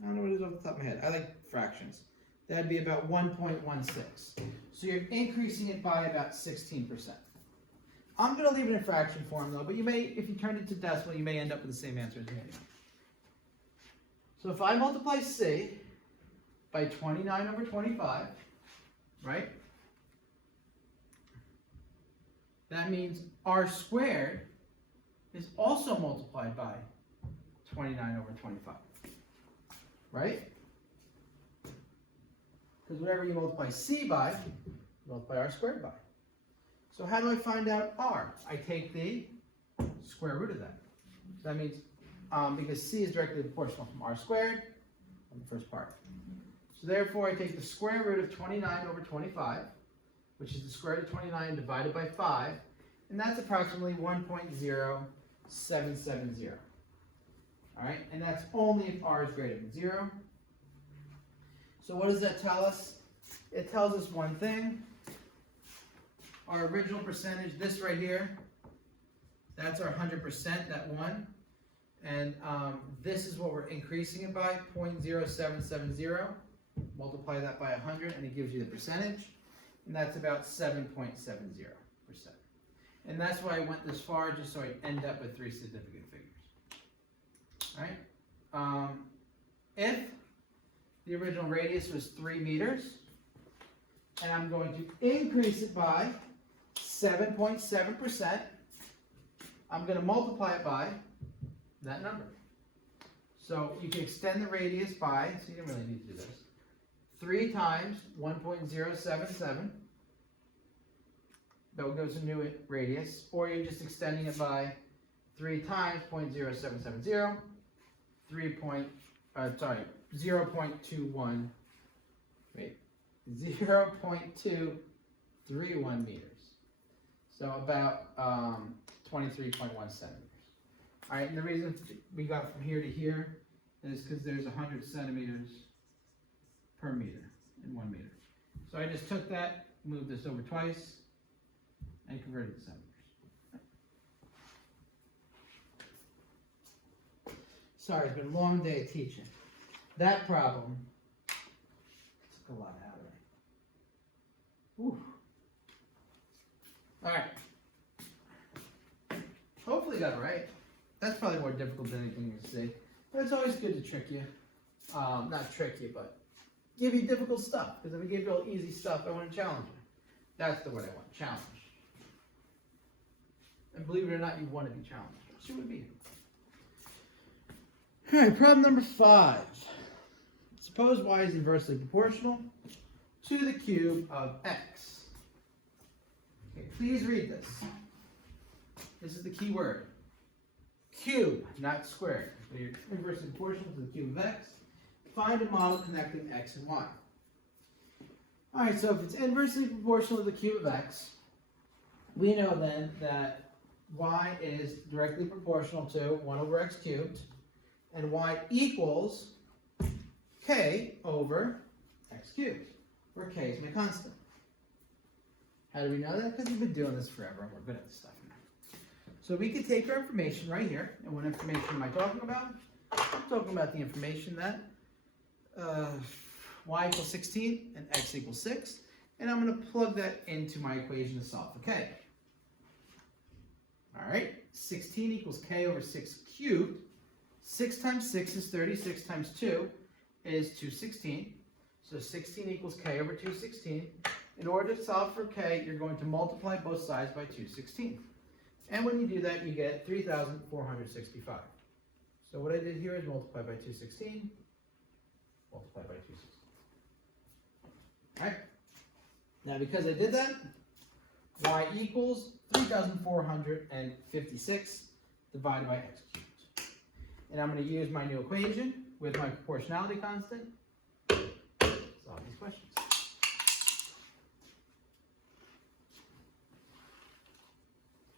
I don't know what it is off the top of my head. I like fractions. That'd be about 1.16. So you're increasing it by about 16%. I'm going to leave it in fraction form though, but you may, if you turn it to decimal, you may end up with the same answer as me. So if I multiply C by 29 over 25, right? That means R squared is also multiplied by 29 over 25, right? Because whatever you multiply C by, you multiply R squared by. So how do I find out R? I take the square root of that. So that means, because C is directly proportional from R squared, on the first part. So therefore I take the square root of 29 over 25, which is the square root of 29 divided by 5, and that's approximately 1.0770. Alright, and that's only if R is greater than 0. So what does that tell us? It tells us one thing. Our original percentage, this right here, that's our 100%, that one. And this is what we're increasing it by, 0.0770. Multiply that by 100 and it gives you the percentage. And that's about 7.70%. And that's why I went this far, just so I end up with 3 significant figures. Alright? If the original radius was 3 meters, and I'm going to increase it by 7.7%, I'm going to multiply it by that number. So you can extend the radius by, so you don't really need to do this, 3 times 1.077. That goes a new radius, or you're just extending it by 3 times 0.0770, 0.21, wait, 0.231 meters. So about 23.1 centimeters. All right, and the reason we got from here to here is because there's 100 centimeters per meter in 1 meter. So I just took that, moved this over twice, and converted to centimeters. Sorry, it's been a long day of teaching. That problem took a lot out of me. Whew. All right. Hopefully you got it right. That's probably more difficult than anything you see. But it's always good to trick you. Not trick you, but give you difficult stuff. Because if I give you all easy stuff, I want to challenge you. That's the word I want, challenge. And believe it or not, you want to be challenged. So would be. All right, problem number 5. Suppose y is inversely proportional to the cube of x. Okay, please read this. This is the key word. Cube, not squared. So you're inversely proportional to the cube of x. Find a model connecting x and y. All right, so if it's inversely proportional to the cube of x, we know then that y is directly proportional to 1 over x cubed, and y equals k over x cubed, where k is my constant. How do we know that? Because we've been doing this forever and we're good at this stuff now. So we could take our information right here, and what information am I talking about? I'm talking about the information that y equals 16 and x equals 6, and I'm going to plug that into my equation to solve for k. All right, 16 equals k over 6 cubed. 6 times 6 is 36 times 2 is 216. So 16 equals k over 216. In order to solve for k, you're going to multiply both sides by 216. And when you do that, you get 3,465. So what I did here is multiply by 216. multiplied by 260. Alright? Now because I did that, y equals 3,456 divided by x cubed. And I'm going to use my new equation with my proportionality constant to solve these questions.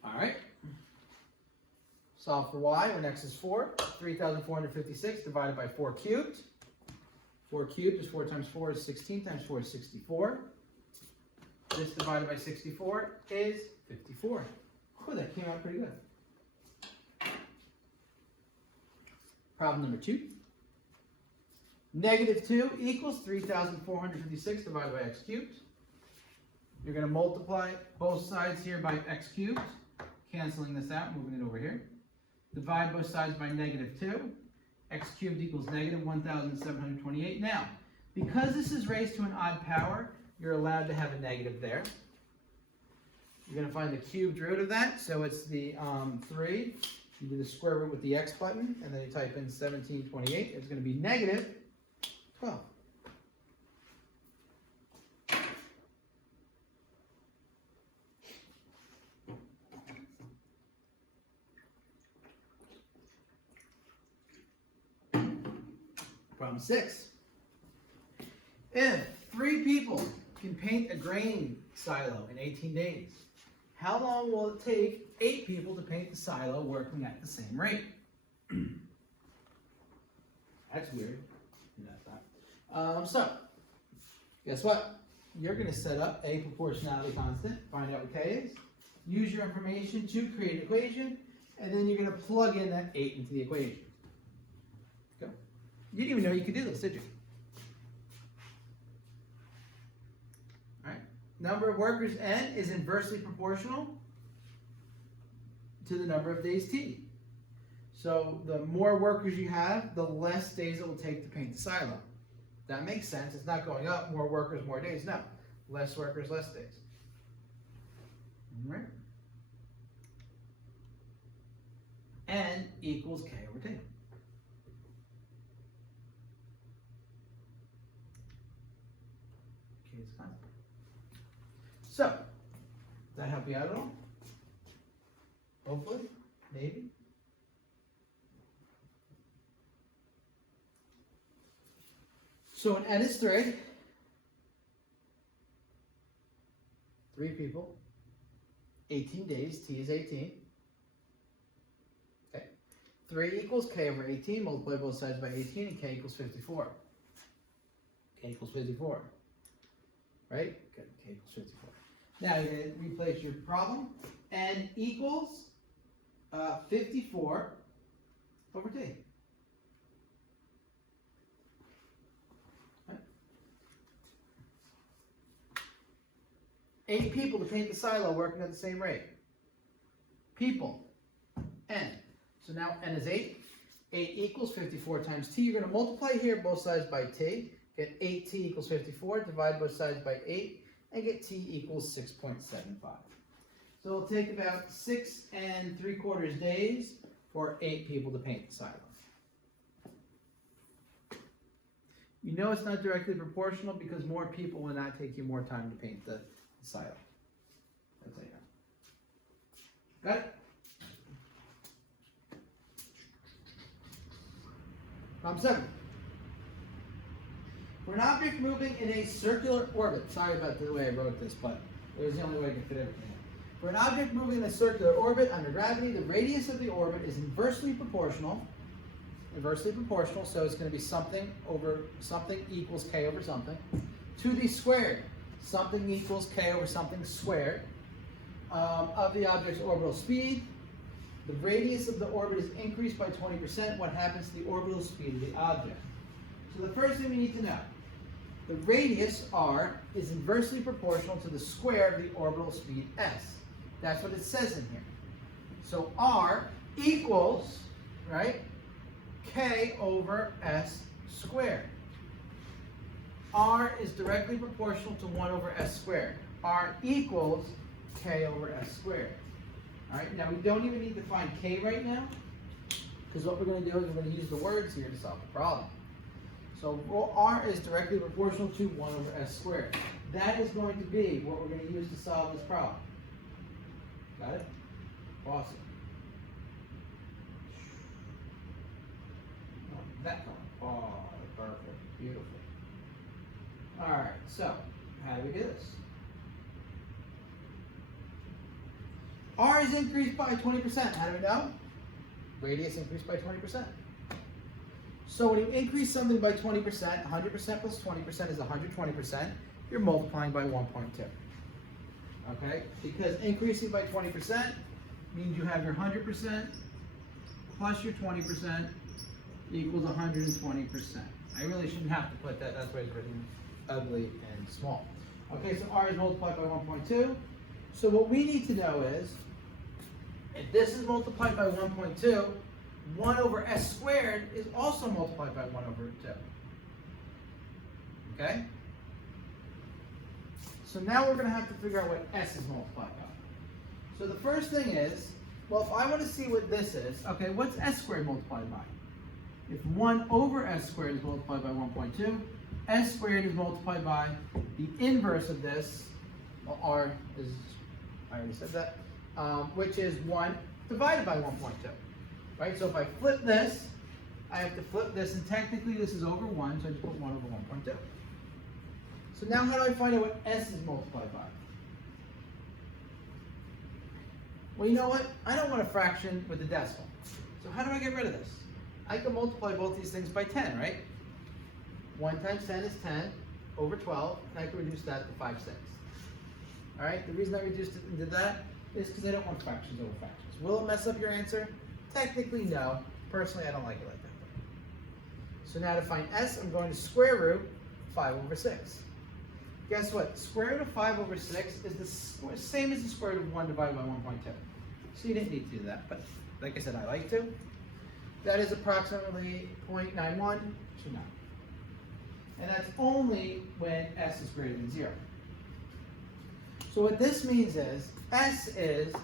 Alright. Solve for y when x is 4. 3,456 divided by 4 cubed. 4 cubed is 4 times 4 is 16 times 4 is 64. This divided by 64 is 54. Oh, that came out pretty good. Problem number 2. Negative 2 equals 3,456 divided by x cubed. You're going to multiply both sides here by x cubed, canceling this out, moving it over here. Divide both sides by negative 2. X cubed equals negative 1,728. Now, because this is raised to an odd power, you're allowed to have a negative there. You're going to find the cubed root of that, so it's the 3. You do the square root with the x button, and then you type in 1728. It's going to be negative 12. Problem 6. If 3 people can paint a grain silo in 18 days, how long will it take 8 people to paint the silo working at the same rate? That's weird. So, guess what? You're going to set up a proportionality constant, find out what k is, use your information to create an equation, and then you're going to plug in that 8 into the equation. Go. You didn't even know you could do this, did you? Alright. Number of workers n is inversely proportional to the number of days t. So the more workers you have, the less days it will take to paint the silo. That makes sense. It's not going up, more workers, more days. No. Less workers, less days. Alright. N equals k over t. K is constant. So, does that help you out at all? Hopefully? Maybe? So when n is 3, 3 people, 18 days, t is 18. Okay. 3 equals k over 18, multiply both sides by 18, and k equals 54. K equals 54. Right? Good, k equals 54. Now you're going to replace your problem. N equals 54 over t. 8 people to paint the silo working at the same rate. People, n. So now n is 8. 8 equals 54 times t. You're going to multiply here both sides by t. Get 8t equals 54. Divide both sides by 8. And get t equals 6.75. So it'll take about 6 3/4 days for 8 people to paint the silo. You know it's not directly proportional because more people will not take you more time to paint the silo. That's how you know. Got it? Problem 7. For an object moving in a circular orbit, sorry about the way I wrote this, but it was the only way I could fit everything in. For an object moving in a circular orbit under gravity, the radius of the orbit is inversely proportional, so it's going to be something over something equals k over something, to the squared. Something equals k over something squared of the object's orbital speed. The radius of the orbit is increased by 20%. What happens to the orbital speed of the object? So the first thing we need to know, the radius r is inversely proportional to the square of the orbital speed s. That's what it says in here. So r equals, right, k over s squared. R is directly proportional to 1 over s squared. R equals k over s squared. Alright, now we don't even need to find k right now, because what we're going to do is we're going to use the words here to solve the problem. So R is directly proportional to 1 over S squared. That is going to be what we're going to use to solve this problem. Got it? Awesome. Oh, that color. Oh, perfect. Beautiful. Alright, so how do we do this? R is increased by 20%. How do we know? Radius increased by 20%. So when you increase something by 20%, 100% plus 20% is 120%. You're multiplying by 1.2. Okay? Because increasing by 20% means you have your 100% plus your 20% equals 120%. I really shouldn't have to put that. That's why it's written ugly and small. Okay, so R is multiplied by 1.2. So what we need to know is, if this is multiplied by 1.2, 1 over S squared is also multiplied by 1 over 2. Okay? So now we're going to have to figure out what S is multiplied by. So the first thing is, well, if I want to see what this is, okay, what's S squared multiplied by? If 1 over S squared is multiplied by 1.2, S squared is multiplied by the inverse of this, well, R is, I already said that, which is 1 divided by 1.2. Right, so if I flip this, I have to flip this, and technically this is over 1, so I just put 1 over 1.2. So now how do I find out what S is multiplied by? Well, you know what? I don't want a fraction with a decimal. So how do I get rid of this? I can multiply both these things by 10, right? 1 times 10 is 10 over 12, and I can reduce that to 5/6. All right, the reason I reduced it and did that is because I don't want fractions over fractions. Will it mess up your answer? Technically, no. Personally, I don't like it like that. So now to find S, I'm going to square root 5 over 6. Guess what? Square root of 5 over 6 is the same as the square root of 1 divided by 1.2. So you didn't need to do that, but like I said, I like to. That is approximately 0.9129. And that's only when S is greater than 0. So what this means is, S is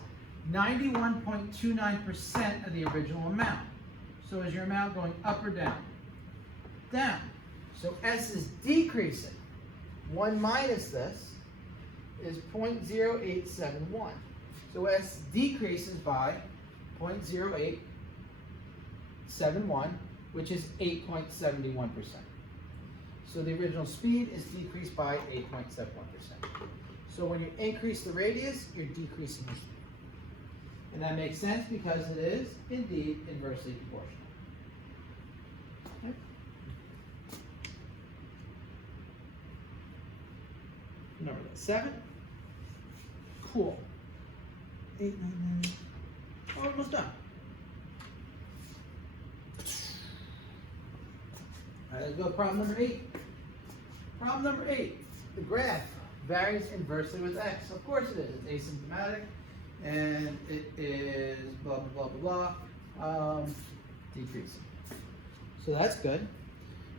91.29% of the original amount. So is your amount going up or down? Down. So S is decreasing. 1 minus this is 0.0871. So S decreases by 0.0871, which is 8.71%. So the original speed is decreased by 8.71%. So when you increase the radius, you're decreasing the speed. And that makes sense because it is indeed inversely proportional. Okay. Number 7. Cool. 8, 9, 9. Oh, almost done. All right, let's go to problem number 8. Problem number 8. The graph varies inversely with x. Of course it is. It's asymptomatic. And it is blah, blah, blah, blah, blah, decreasing. So that's good.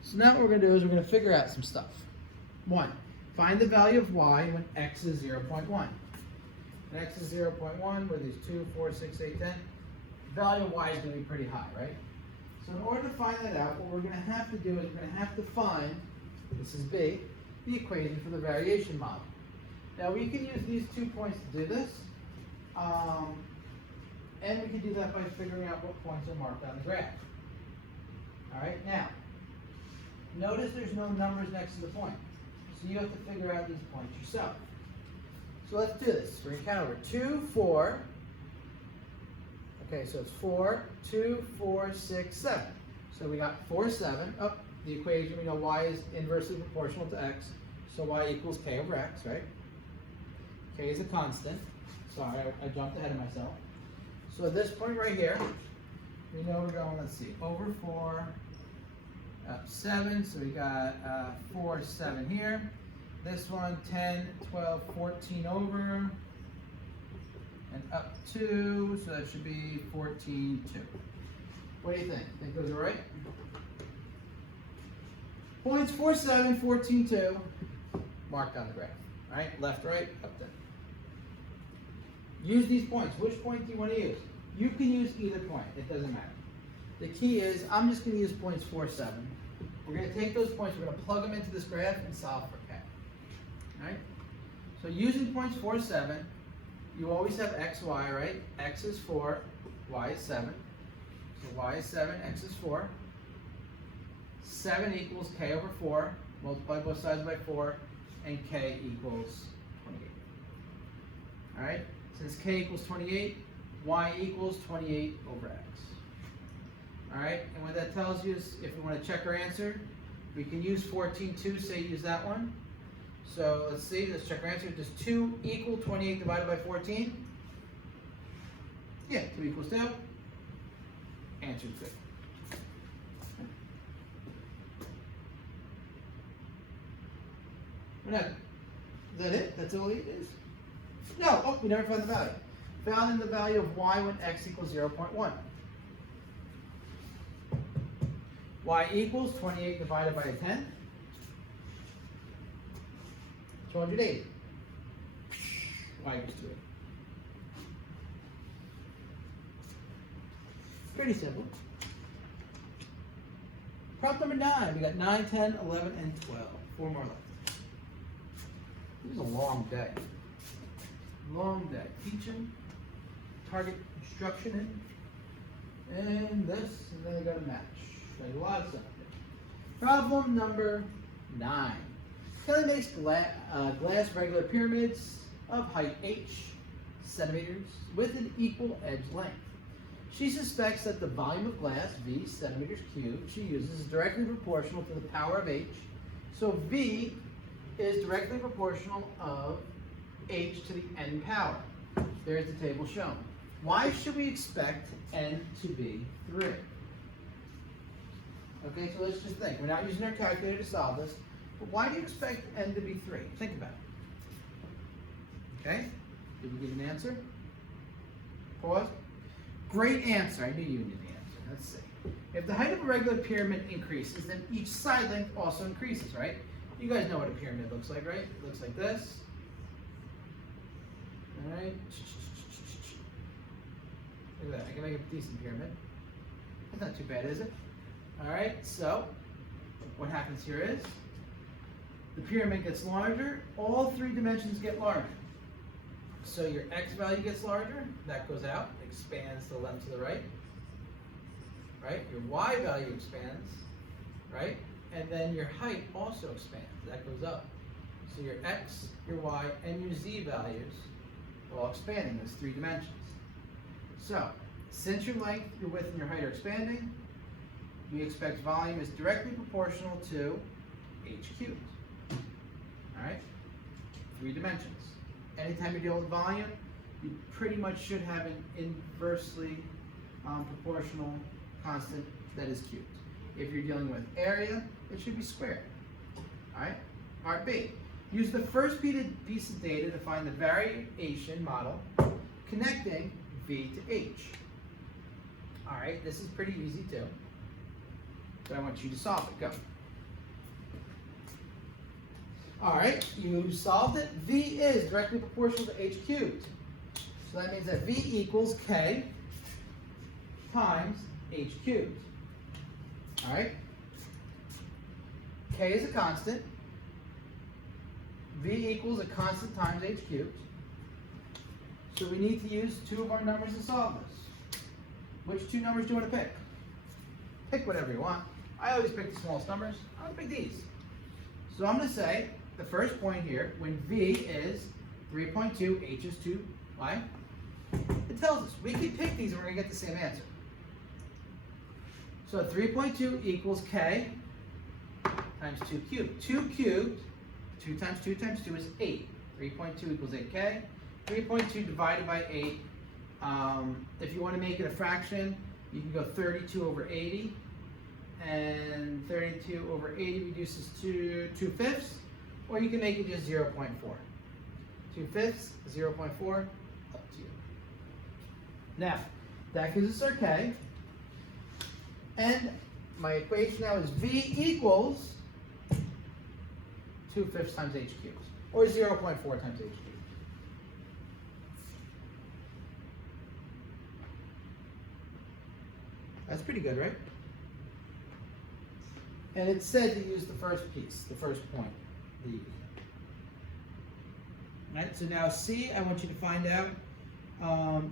So now what we're going to do is we're going to figure out some stuff. 1, find the value of y when x is 0.1. When x is 0.1, where these 2, 4, 6, 8, 10, the value of y is going to be pretty high, right? So in order to find that out, what we're going to have to do is we're going to have to find, this is B, the equation for the variation model. Now we can use these 2 points to do this. And we can do that by figuring out what points are marked on the graph. All right, now, notice there's no numbers next to the point. So you have to figure out these points yourself. So let's do this. We're going to count over 2, 4. Okay, so it's 4, 2, 4, 6, 7. So we got 4, 7. Oh, the equation, we know y is inversely proportional to x. So y equals k over x, right? K is a constant. Sorry, I jumped ahead of myself. So at this point right here, we know we're going, let's see, over 4, up 7. So we got 4, 7 here. This one, 10, 12, 14 over. And up 2, so that should be 14, 2. What do you think? Think those are right? Points 4, 7, 14, 2. Marked on the graph. All right, left, right, up, down. Use these points. Which point do you want to use? You can use either point. It doesn't matter. The key is, I'm just going to use points 4, 7. we're going to take those points, we're going to plug them into this graph and solve for k. Alright? So using points 4, 7, you always have x, y, right? X is 4, y is 7. So y is 7, x is 4. 7 equals k over 4. Multiply both sides by 4, and k equals 28. Alright? Since k equals 28, y equals 28 over x. Alright? And what that tells you is if we want to check our answer, we can use 14.2, say use that one. So let's see, let's check our answer. Does 2 equal 28 divided by 14? Yeah, 2 equals 2. Answer 2. We're not, is that it? That's all it is? No, oh, we never found the value. Found in the value of y when x equals 0.1. Y equals 28 divided by 10. 280. Y equals 2. Pretty simple. Problem number 9. We got 9, 10, 11, and 12. 4 more left. This is a long day. Long day. Teaching, target instruction, and this, and then I got a match. Like a lot of stuff. Problem number 9. Kelly makes glass regular pyramids of height h centimeters with an equal edge length. She suspects that the volume of glass, V centimeters cubed, she uses is directly proportional to the power of h. So V is directly proportional of h to the n power. There's the table shown. Why should we expect n to be 3? Okay, so let's just think. We're not using our calculator to solve this, but why do you expect n to be 3? Think about it. Okay? Did we give an answer? Pause. Great answer. I knew you knew the answer. Let's see. If the height of a regular pyramid increases, then each side length also increases, right? You guys know what a pyramid looks like, right? It looks like this. All right. Look at that. I can make a decent pyramid. That's not too bad, is it? All right. So what happens here is the pyramid gets larger. All 3 dimensions get larger. So your x value gets larger. That goes out. Expands to the left to the right. Right. Your y value expands. Right. And then your height also expands. That goes up. So your x, your y, and your z values are all expanding. Those 3 dimensions. So, since your length, your width, and your height are expanding, we expect volume is directly proportional to h cubed. Alright? 3 dimensions. Anytime you're dealing with volume, you pretty much should have an inversely proportional constant that is cubed. If you're dealing with area, it should be squared. Alright? Part B. Use the first piece of data to find the variation model connecting V to H. Alright, this is pretty easy too. So I want you to solve it. Go. Alright, you solved it. V is directly proportional to H cubed. So that means that V equals K times H cubed. Alright? K is a constant. V equals a constant times H cubed. So we need to use 2 of our numbers to solve this. Which 2 numbers do you want to pick? Pick whatever you want. I always pick the smallest numbers. I'm going to pick these. So I'm going to say the first point here, when V is 3.2, H is 2, why? It tells us we can pick these and we're going to get the same answer. So 3.2 equals K times 2 cubed. 2 cubed, 2 times 2 times 2 is 8. 3.2 equals 8K. 3.2 divided by 8. If you want to make it a fraction, you can go 32 over 80. And 32 over 80 reduces to 2/5. Or you can make it just 0.4. 2/5, 0.4, up to you. Now, that gives us our K. And my equation now is V equals 2/5 times H cubed. Or 0.4 times H cubed. That's pretty good, right? And it said to use the first piece, the first point, the. Right, so now C, I want you to find out,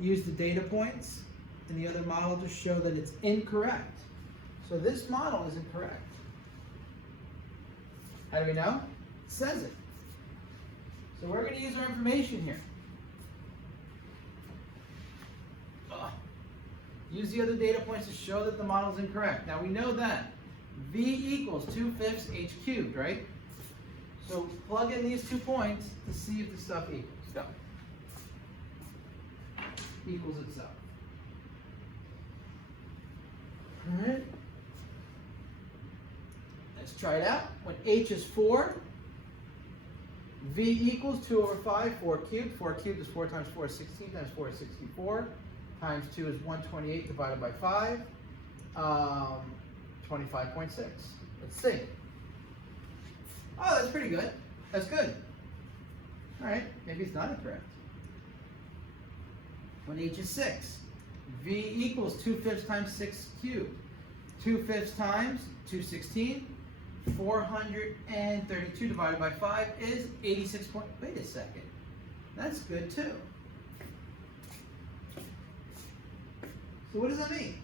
use the data points in the other model to show that it's incorrect. So this model is incorrect. How do we know? It says it. So we're going to use our information here. Use the other data points to show that the model is incorrect. Now we know that V equals 2/5 h cubed, right? So plug in these 2 points to see if the stuff equals. Go. Equals itself. All right. Let's try it out. When h is 4, V equals 2/5, 4 cubed. 4 cubed is 4 times 4 is 16 times 4 is 64. Times 2 is 128 divided by 5. 25.6. Let's see. Oh, that's pretty good. That's good. All right, maybe it's not incorrect. When h is 6, V equals 2/5 times 6 cubed. 2/5 times 216, 432 divided by 5 is 86. Wait a second. That's good too. So what does that mean?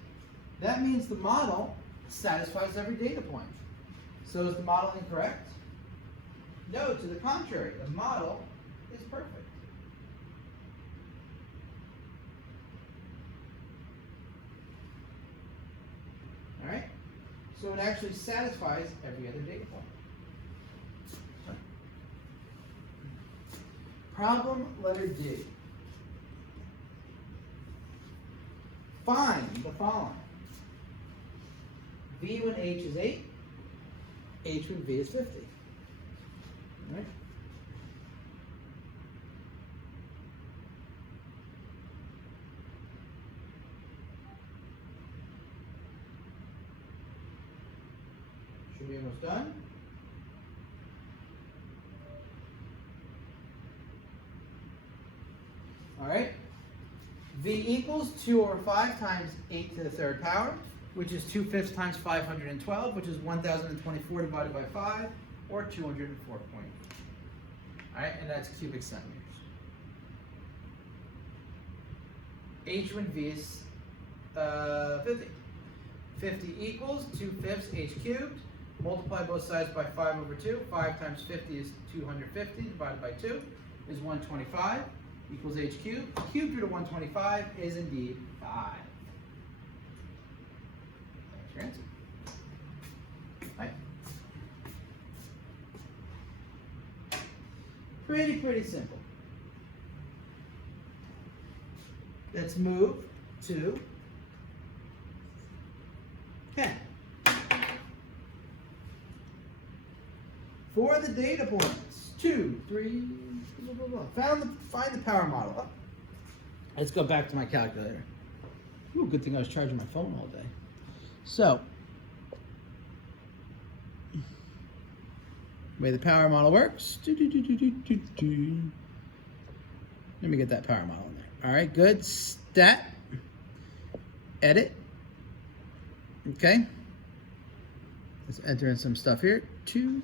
That means the model satisfies every data point. So is the model incorrect? No, to the contrary, the model is perfect. All right? So it actually satisfies every other data point. Problem letter D. Find the following. V when h is 8, h when v is 50. All right? Should be almost done. All right. V equals 2/5 times 8 to the 3rd power, which is 2/5 times 512, which is 1024 divided by 5, or 204.8. All right, and that's cubic centimeters. H when V is 50. 50 equals 2/5 h cubed. Multiply both sides by 5/2. 5 times 50 is 250 divided by 2 is 125 equals h cubed. Cubed root of 125 is indeed 5. That's your answer. Right. Pretty simple. Let's move to 10. For the data points, 2, 3, blah, blah, blah. Find the power model. Oh. Let's go back to my calculator. Ooh, good thing I was charging my phone all day. So, the way the power model works. Let me get that power model in there. All right, good. Stat. Edit. Okay. Let's enter in some stuff here. 2,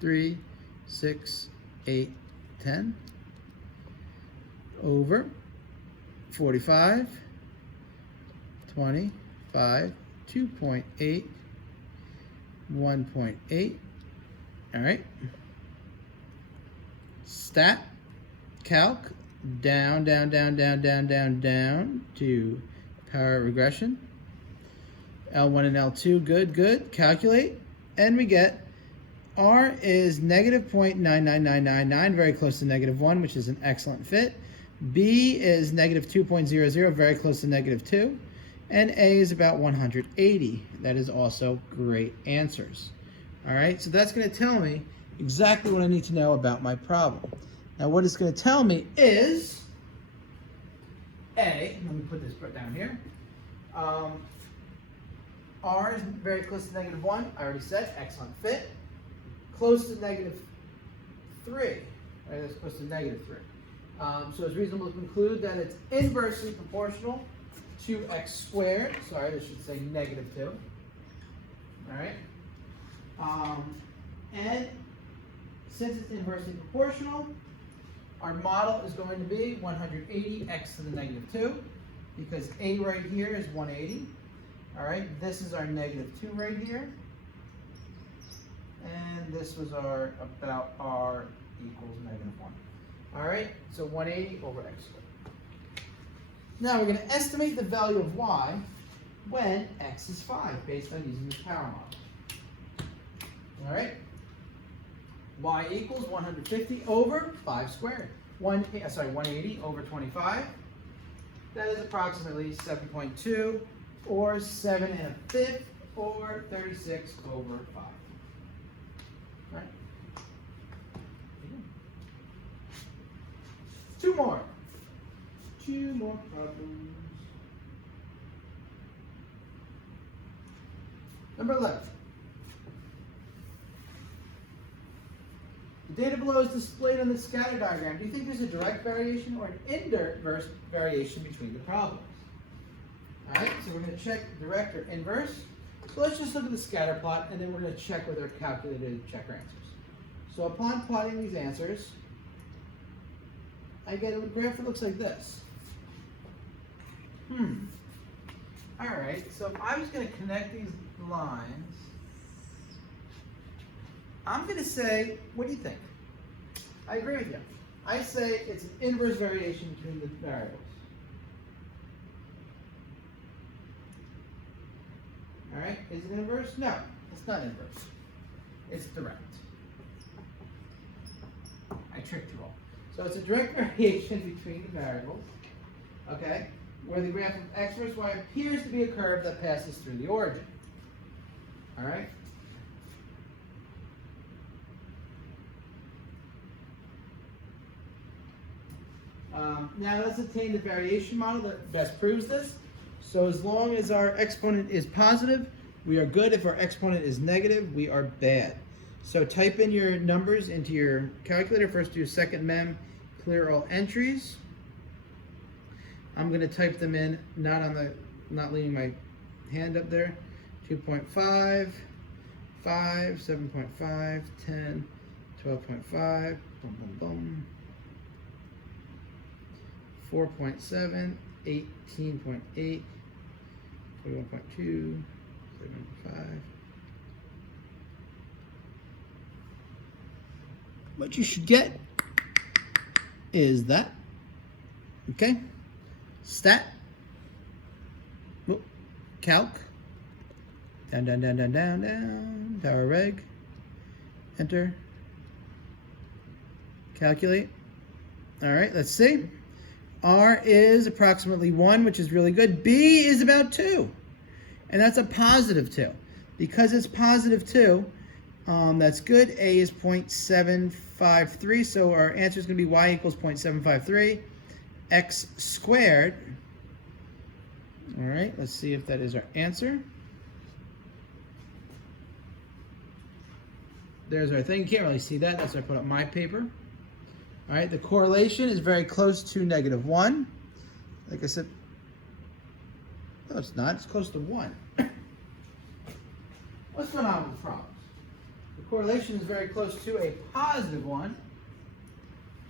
3, 6, 8, 10. Over 45, 25, 2.8, 1.8. All right. Stat, calc, down to power regression. L1 and L2, good. Calculate, and we get R is negative 0.99999, very close to -1, which is an excellent fit. B is negative 2.00, very close to -2. And A is about 180. That is also great answers. All right, so that's going to tell me exactly what I need to know about my problem. Now, what it's going to tell me is A, let me put this down here. R is very close to -1. I already said, excellent fit. Close to -3. Right, that's close to -3. So it's reasonable to conclude that it's inversely proportional to x squared. Sorry, this should say -2. All right. And since it's inversely proportional, our model is going to be 180 x to the negative 2, because a right here is 180. All right, this is our negative 2 right here. And this was our about r equals negative 1. All right, so 180 over x squared. Now we're going to estimate the value of y when x is 5, based on using the power model. All right, y equals 150 over 5 squared. 180 over 25. That is approximately 7.2, or 7 1/5, or 36 over 5. Right? Two more problems. Number 11. The data below is displayed on the scatter diagram. Do you think there's a direct variation or an inverse variation between the problems? All right, so we're going to check direct or inverse. So let's just look at the scatter plot, and then we're going to check with our calculator to check our answers. So upon plotting these answers, I get a graph that looks like this. All right, so if I was going to connect these lines, I'm going to say, what do you think? I agree with you. I say it's an inverse variation between the variables. All right, is it inverse? No, it's not inverse. It's direct. I tricked you all. So it's a direct variation between the variables, okay, where the graph of x versus y appears to be a curve that passes through the origin. All right? Now let's obtain the variation model that best proves this. So as long as our exponent is positive, we are good. If our exponent is negative, we are bad. So type in your numbers into your calculator. First do second mem, clear all entries. I'm going to type them in, not leaving my hand up there. 2.5, 5, 7.5, 10, 12.5, boom, boom, boom. 4.7, 18.8, 21.2, 7.5. What you should get is that, okay? Stat, calc, down, power reg, enter, calculate. All right, let's see. R is approximately 1, which is really good. B is about 2, and that's a positive 2. Because it's positive 2, that's good. A is 0.753, so our answer is going to be y equals 0.753. X squared. All right, let's see if that is our answer. There's our thing. You can't really see that. That's why I put up my paper. All right, the correlation is very close to -1. Like I said, no, it's not. It's close to 1. What's going on with the problems? The correlation is very close to a +1.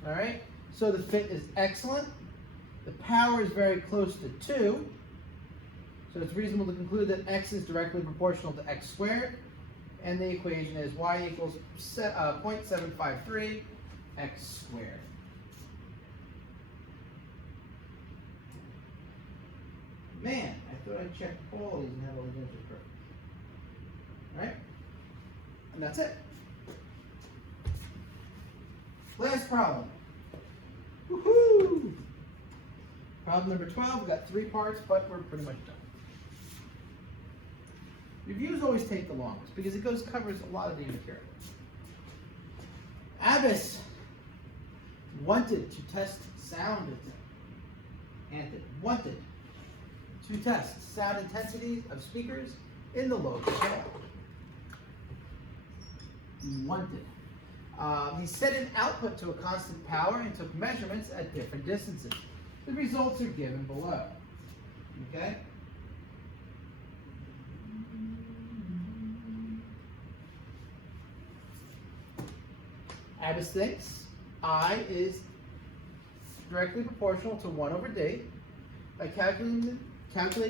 All right, so the fit is excellent. The power is very close to 2. So it's reasonable to conclude that x is directly proportional to x squared. And the equation is y equals 0.753 x squared. Man, I thought I'd check all these and have all these answers correct. All right? And that's it. Last problem. Woohoo! Problem number 12. We've got 3 parts, but we're pretty much done. Reviews always take the longest because it covers a lot of the material. Abbas wanted to test sound intensity of speakers in the local scale. He set an output to a constant power and took measurements at different distances. The results are given below. Okay? Abbas thinks I is directly proportional to 1 over d by calculating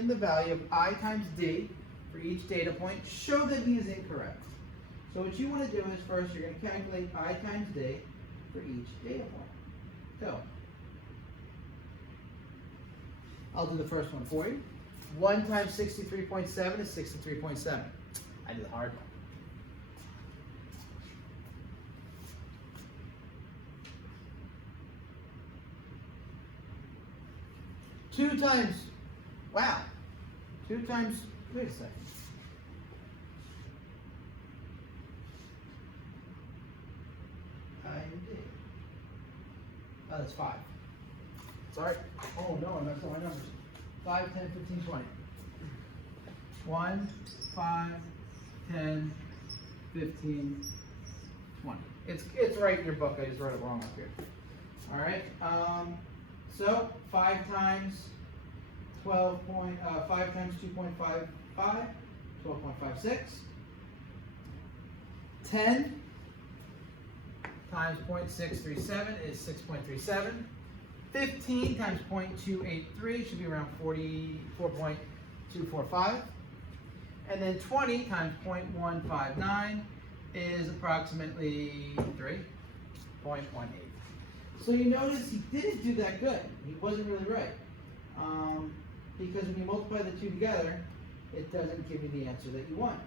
the value of I times d for each data point. Show that he is incorrect. So what you want to do is first you're going to calculate I times d for each data point. Go. I'll do the first one for you. 1 times 63.7 is 63.7. I did the hard one. 2 times, wow, 2 times, wait a second. Oh, that's 5. Sorry. Oh no, I messed up my numbers. 5, 10, 15, 20. 1, 5, 10, 15, 20. It's right in your book. I just wrote it wrong up here. All right. So 5 times 5 times 2.55, 12.56. 10 times 0.637 is 6.37. 15 times 0.283 should be around 44.245. And then 20 times 0.159 is approximately 3.18. So you notice he didn't do that good. He wasn't really right. Because when you multiply the two together, it doesn't give you the answer that you want.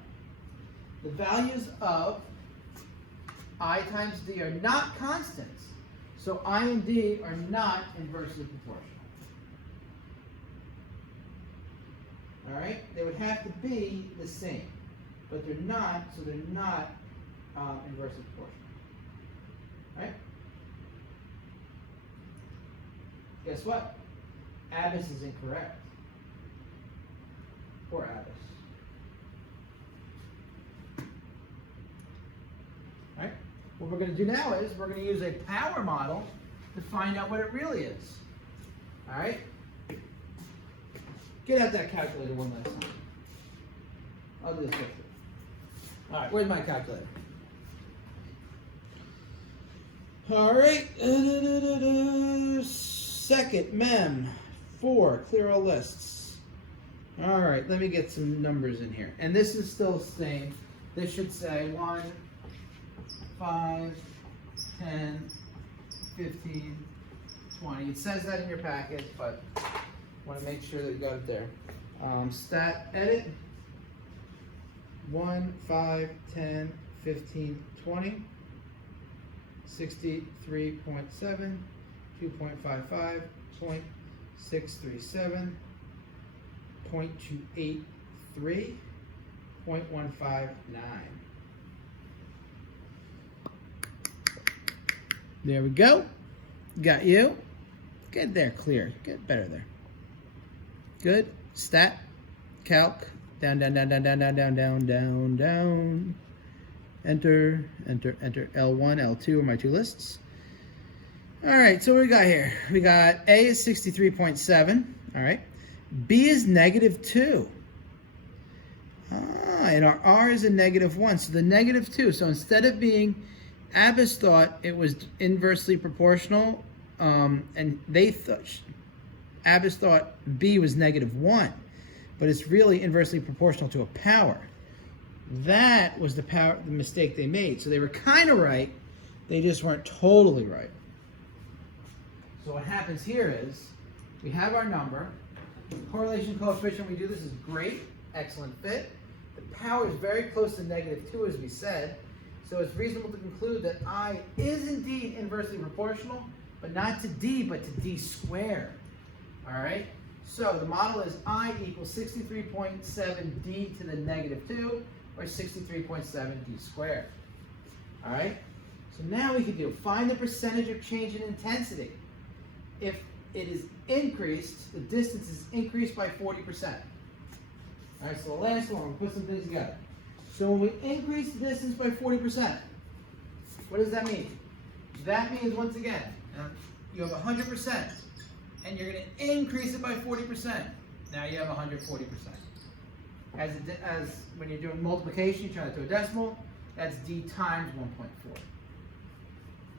The values of I times d are not constants. So I and d are not inversely proportional. All right? They would have to be the same. But they're not, so they're not inversely proportional. All right? Guess what? Abbas is incorrect. Poor Abbas. All right? What we're going to do now is we're going to use a power model to find out what it really is. All right? Get out that calculator one last time. I'll do this quickly. All right, where's my calculator? All right. Second, mem. 4, clear all lists. All right, let me get some numbers in here. And this is still the same. This should say 1, 5, 10, 15, 20. It says that in your packet, but I want to make sure that you got it there. Stat edit. 1, 5, 10, 15, 20. 63.7, 2.55, 0.637, 0.283, 0.159. There we go. Got you. Get there, clear. Get better there. Good. Stat, calc, down, down, down, down, down, down, down, down, down, down. Enter, enter, enter. L1, L2 are my two lists. All right, so what we got here? We got A is 63.7. All right. B is -2. And our R is a -1. So the -2. So instead of being, Abbas thought it was inversely proportional, and they thought, Abbas thought B was -1, but it's really inversely proportional to a power. That was the mistake they made. So they were kind of right, they just weren't totally right. So what happens here is, we have our number, correlation coefficient, we do this is great, excellent fit. The power is very close to -2 as we said, so it's reasonable to conclude that I is indeed inversely proportional, but not to D, but to D squared. All right, so the model is I equals 63.7 D to the -2, or 63.7 D squared. All right, so now we can do, find the percentage of change in intensity. If it is increased, the distance is increased by 40%. All right, so the last one, we'll put some things together. So when we increase the distance by 40%, what does that mean? That means, once again, you have 100%, and you're going to increase it by 40%. Now you have 140%. As when you're doing multiplication, you turn it to a decimal, that's D times 1.4.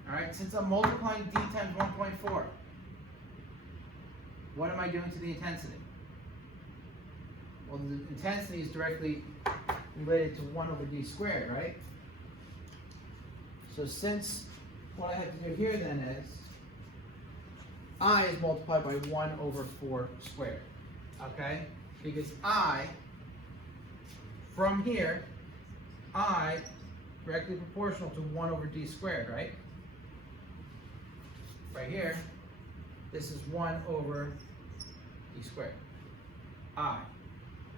All right, since I'm multiplying D times 1.4, what am I doing to the intensity? Well, the intensity is directly related to 1 over D squared, right? So since what I have to do here then is I is multiplied by 1 over 4 squared, okay? Because I, from here, I directly proportional to 1 over D squared, right? Right here, this is 1 over D squared. I,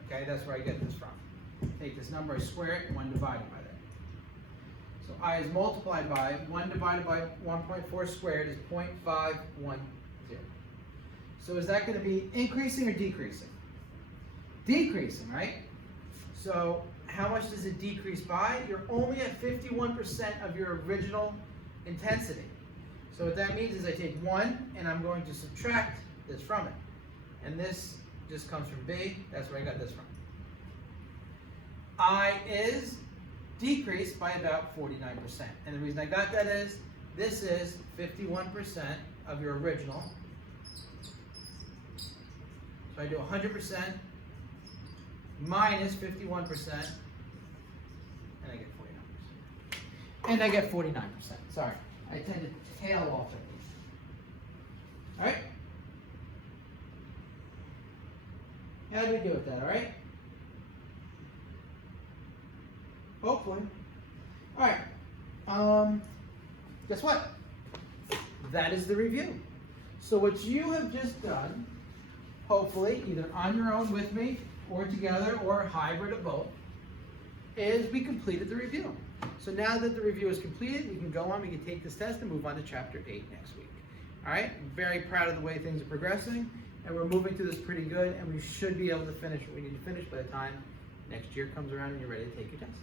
okay, that's where I get this from. Take this number, I square it, 1 divided by that. So I is multiplied by 1 divided by 1.4 squared is 0.510. So is that going to be increasing or decreasing? Decreasing, right? So how much does it decrease by? You're only at 51% of your original intensity. So what that means is I take 1 and I'm going to subtract this from it. And this just comes from B. That's where I got this from. I is decreased by about 49%. And the reason I got that is this is 51% of your original. So I do 100% minus 51%, and I get 49%. And I get 49%. Sorry, I tend to tail off at these. All right? How do we do with that, all right? Hopefully. All right. Guess what? That is the review. So what you have just done, hopefully, either on your own with me, or together, or a hybrid of both, is we completed the review. So now that the review is completed, we can go on, we can take this test and move on to chapter 8 next week. All right, I'm very proud of the way things are progressing, and we're moving through this pretty good, and we should be able to finish what we need to finish by the time next year comes around and you're ready to take your tests.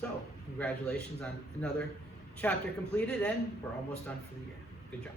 So, congratulations on another chapter completed, and we're almost done for the year. Good job.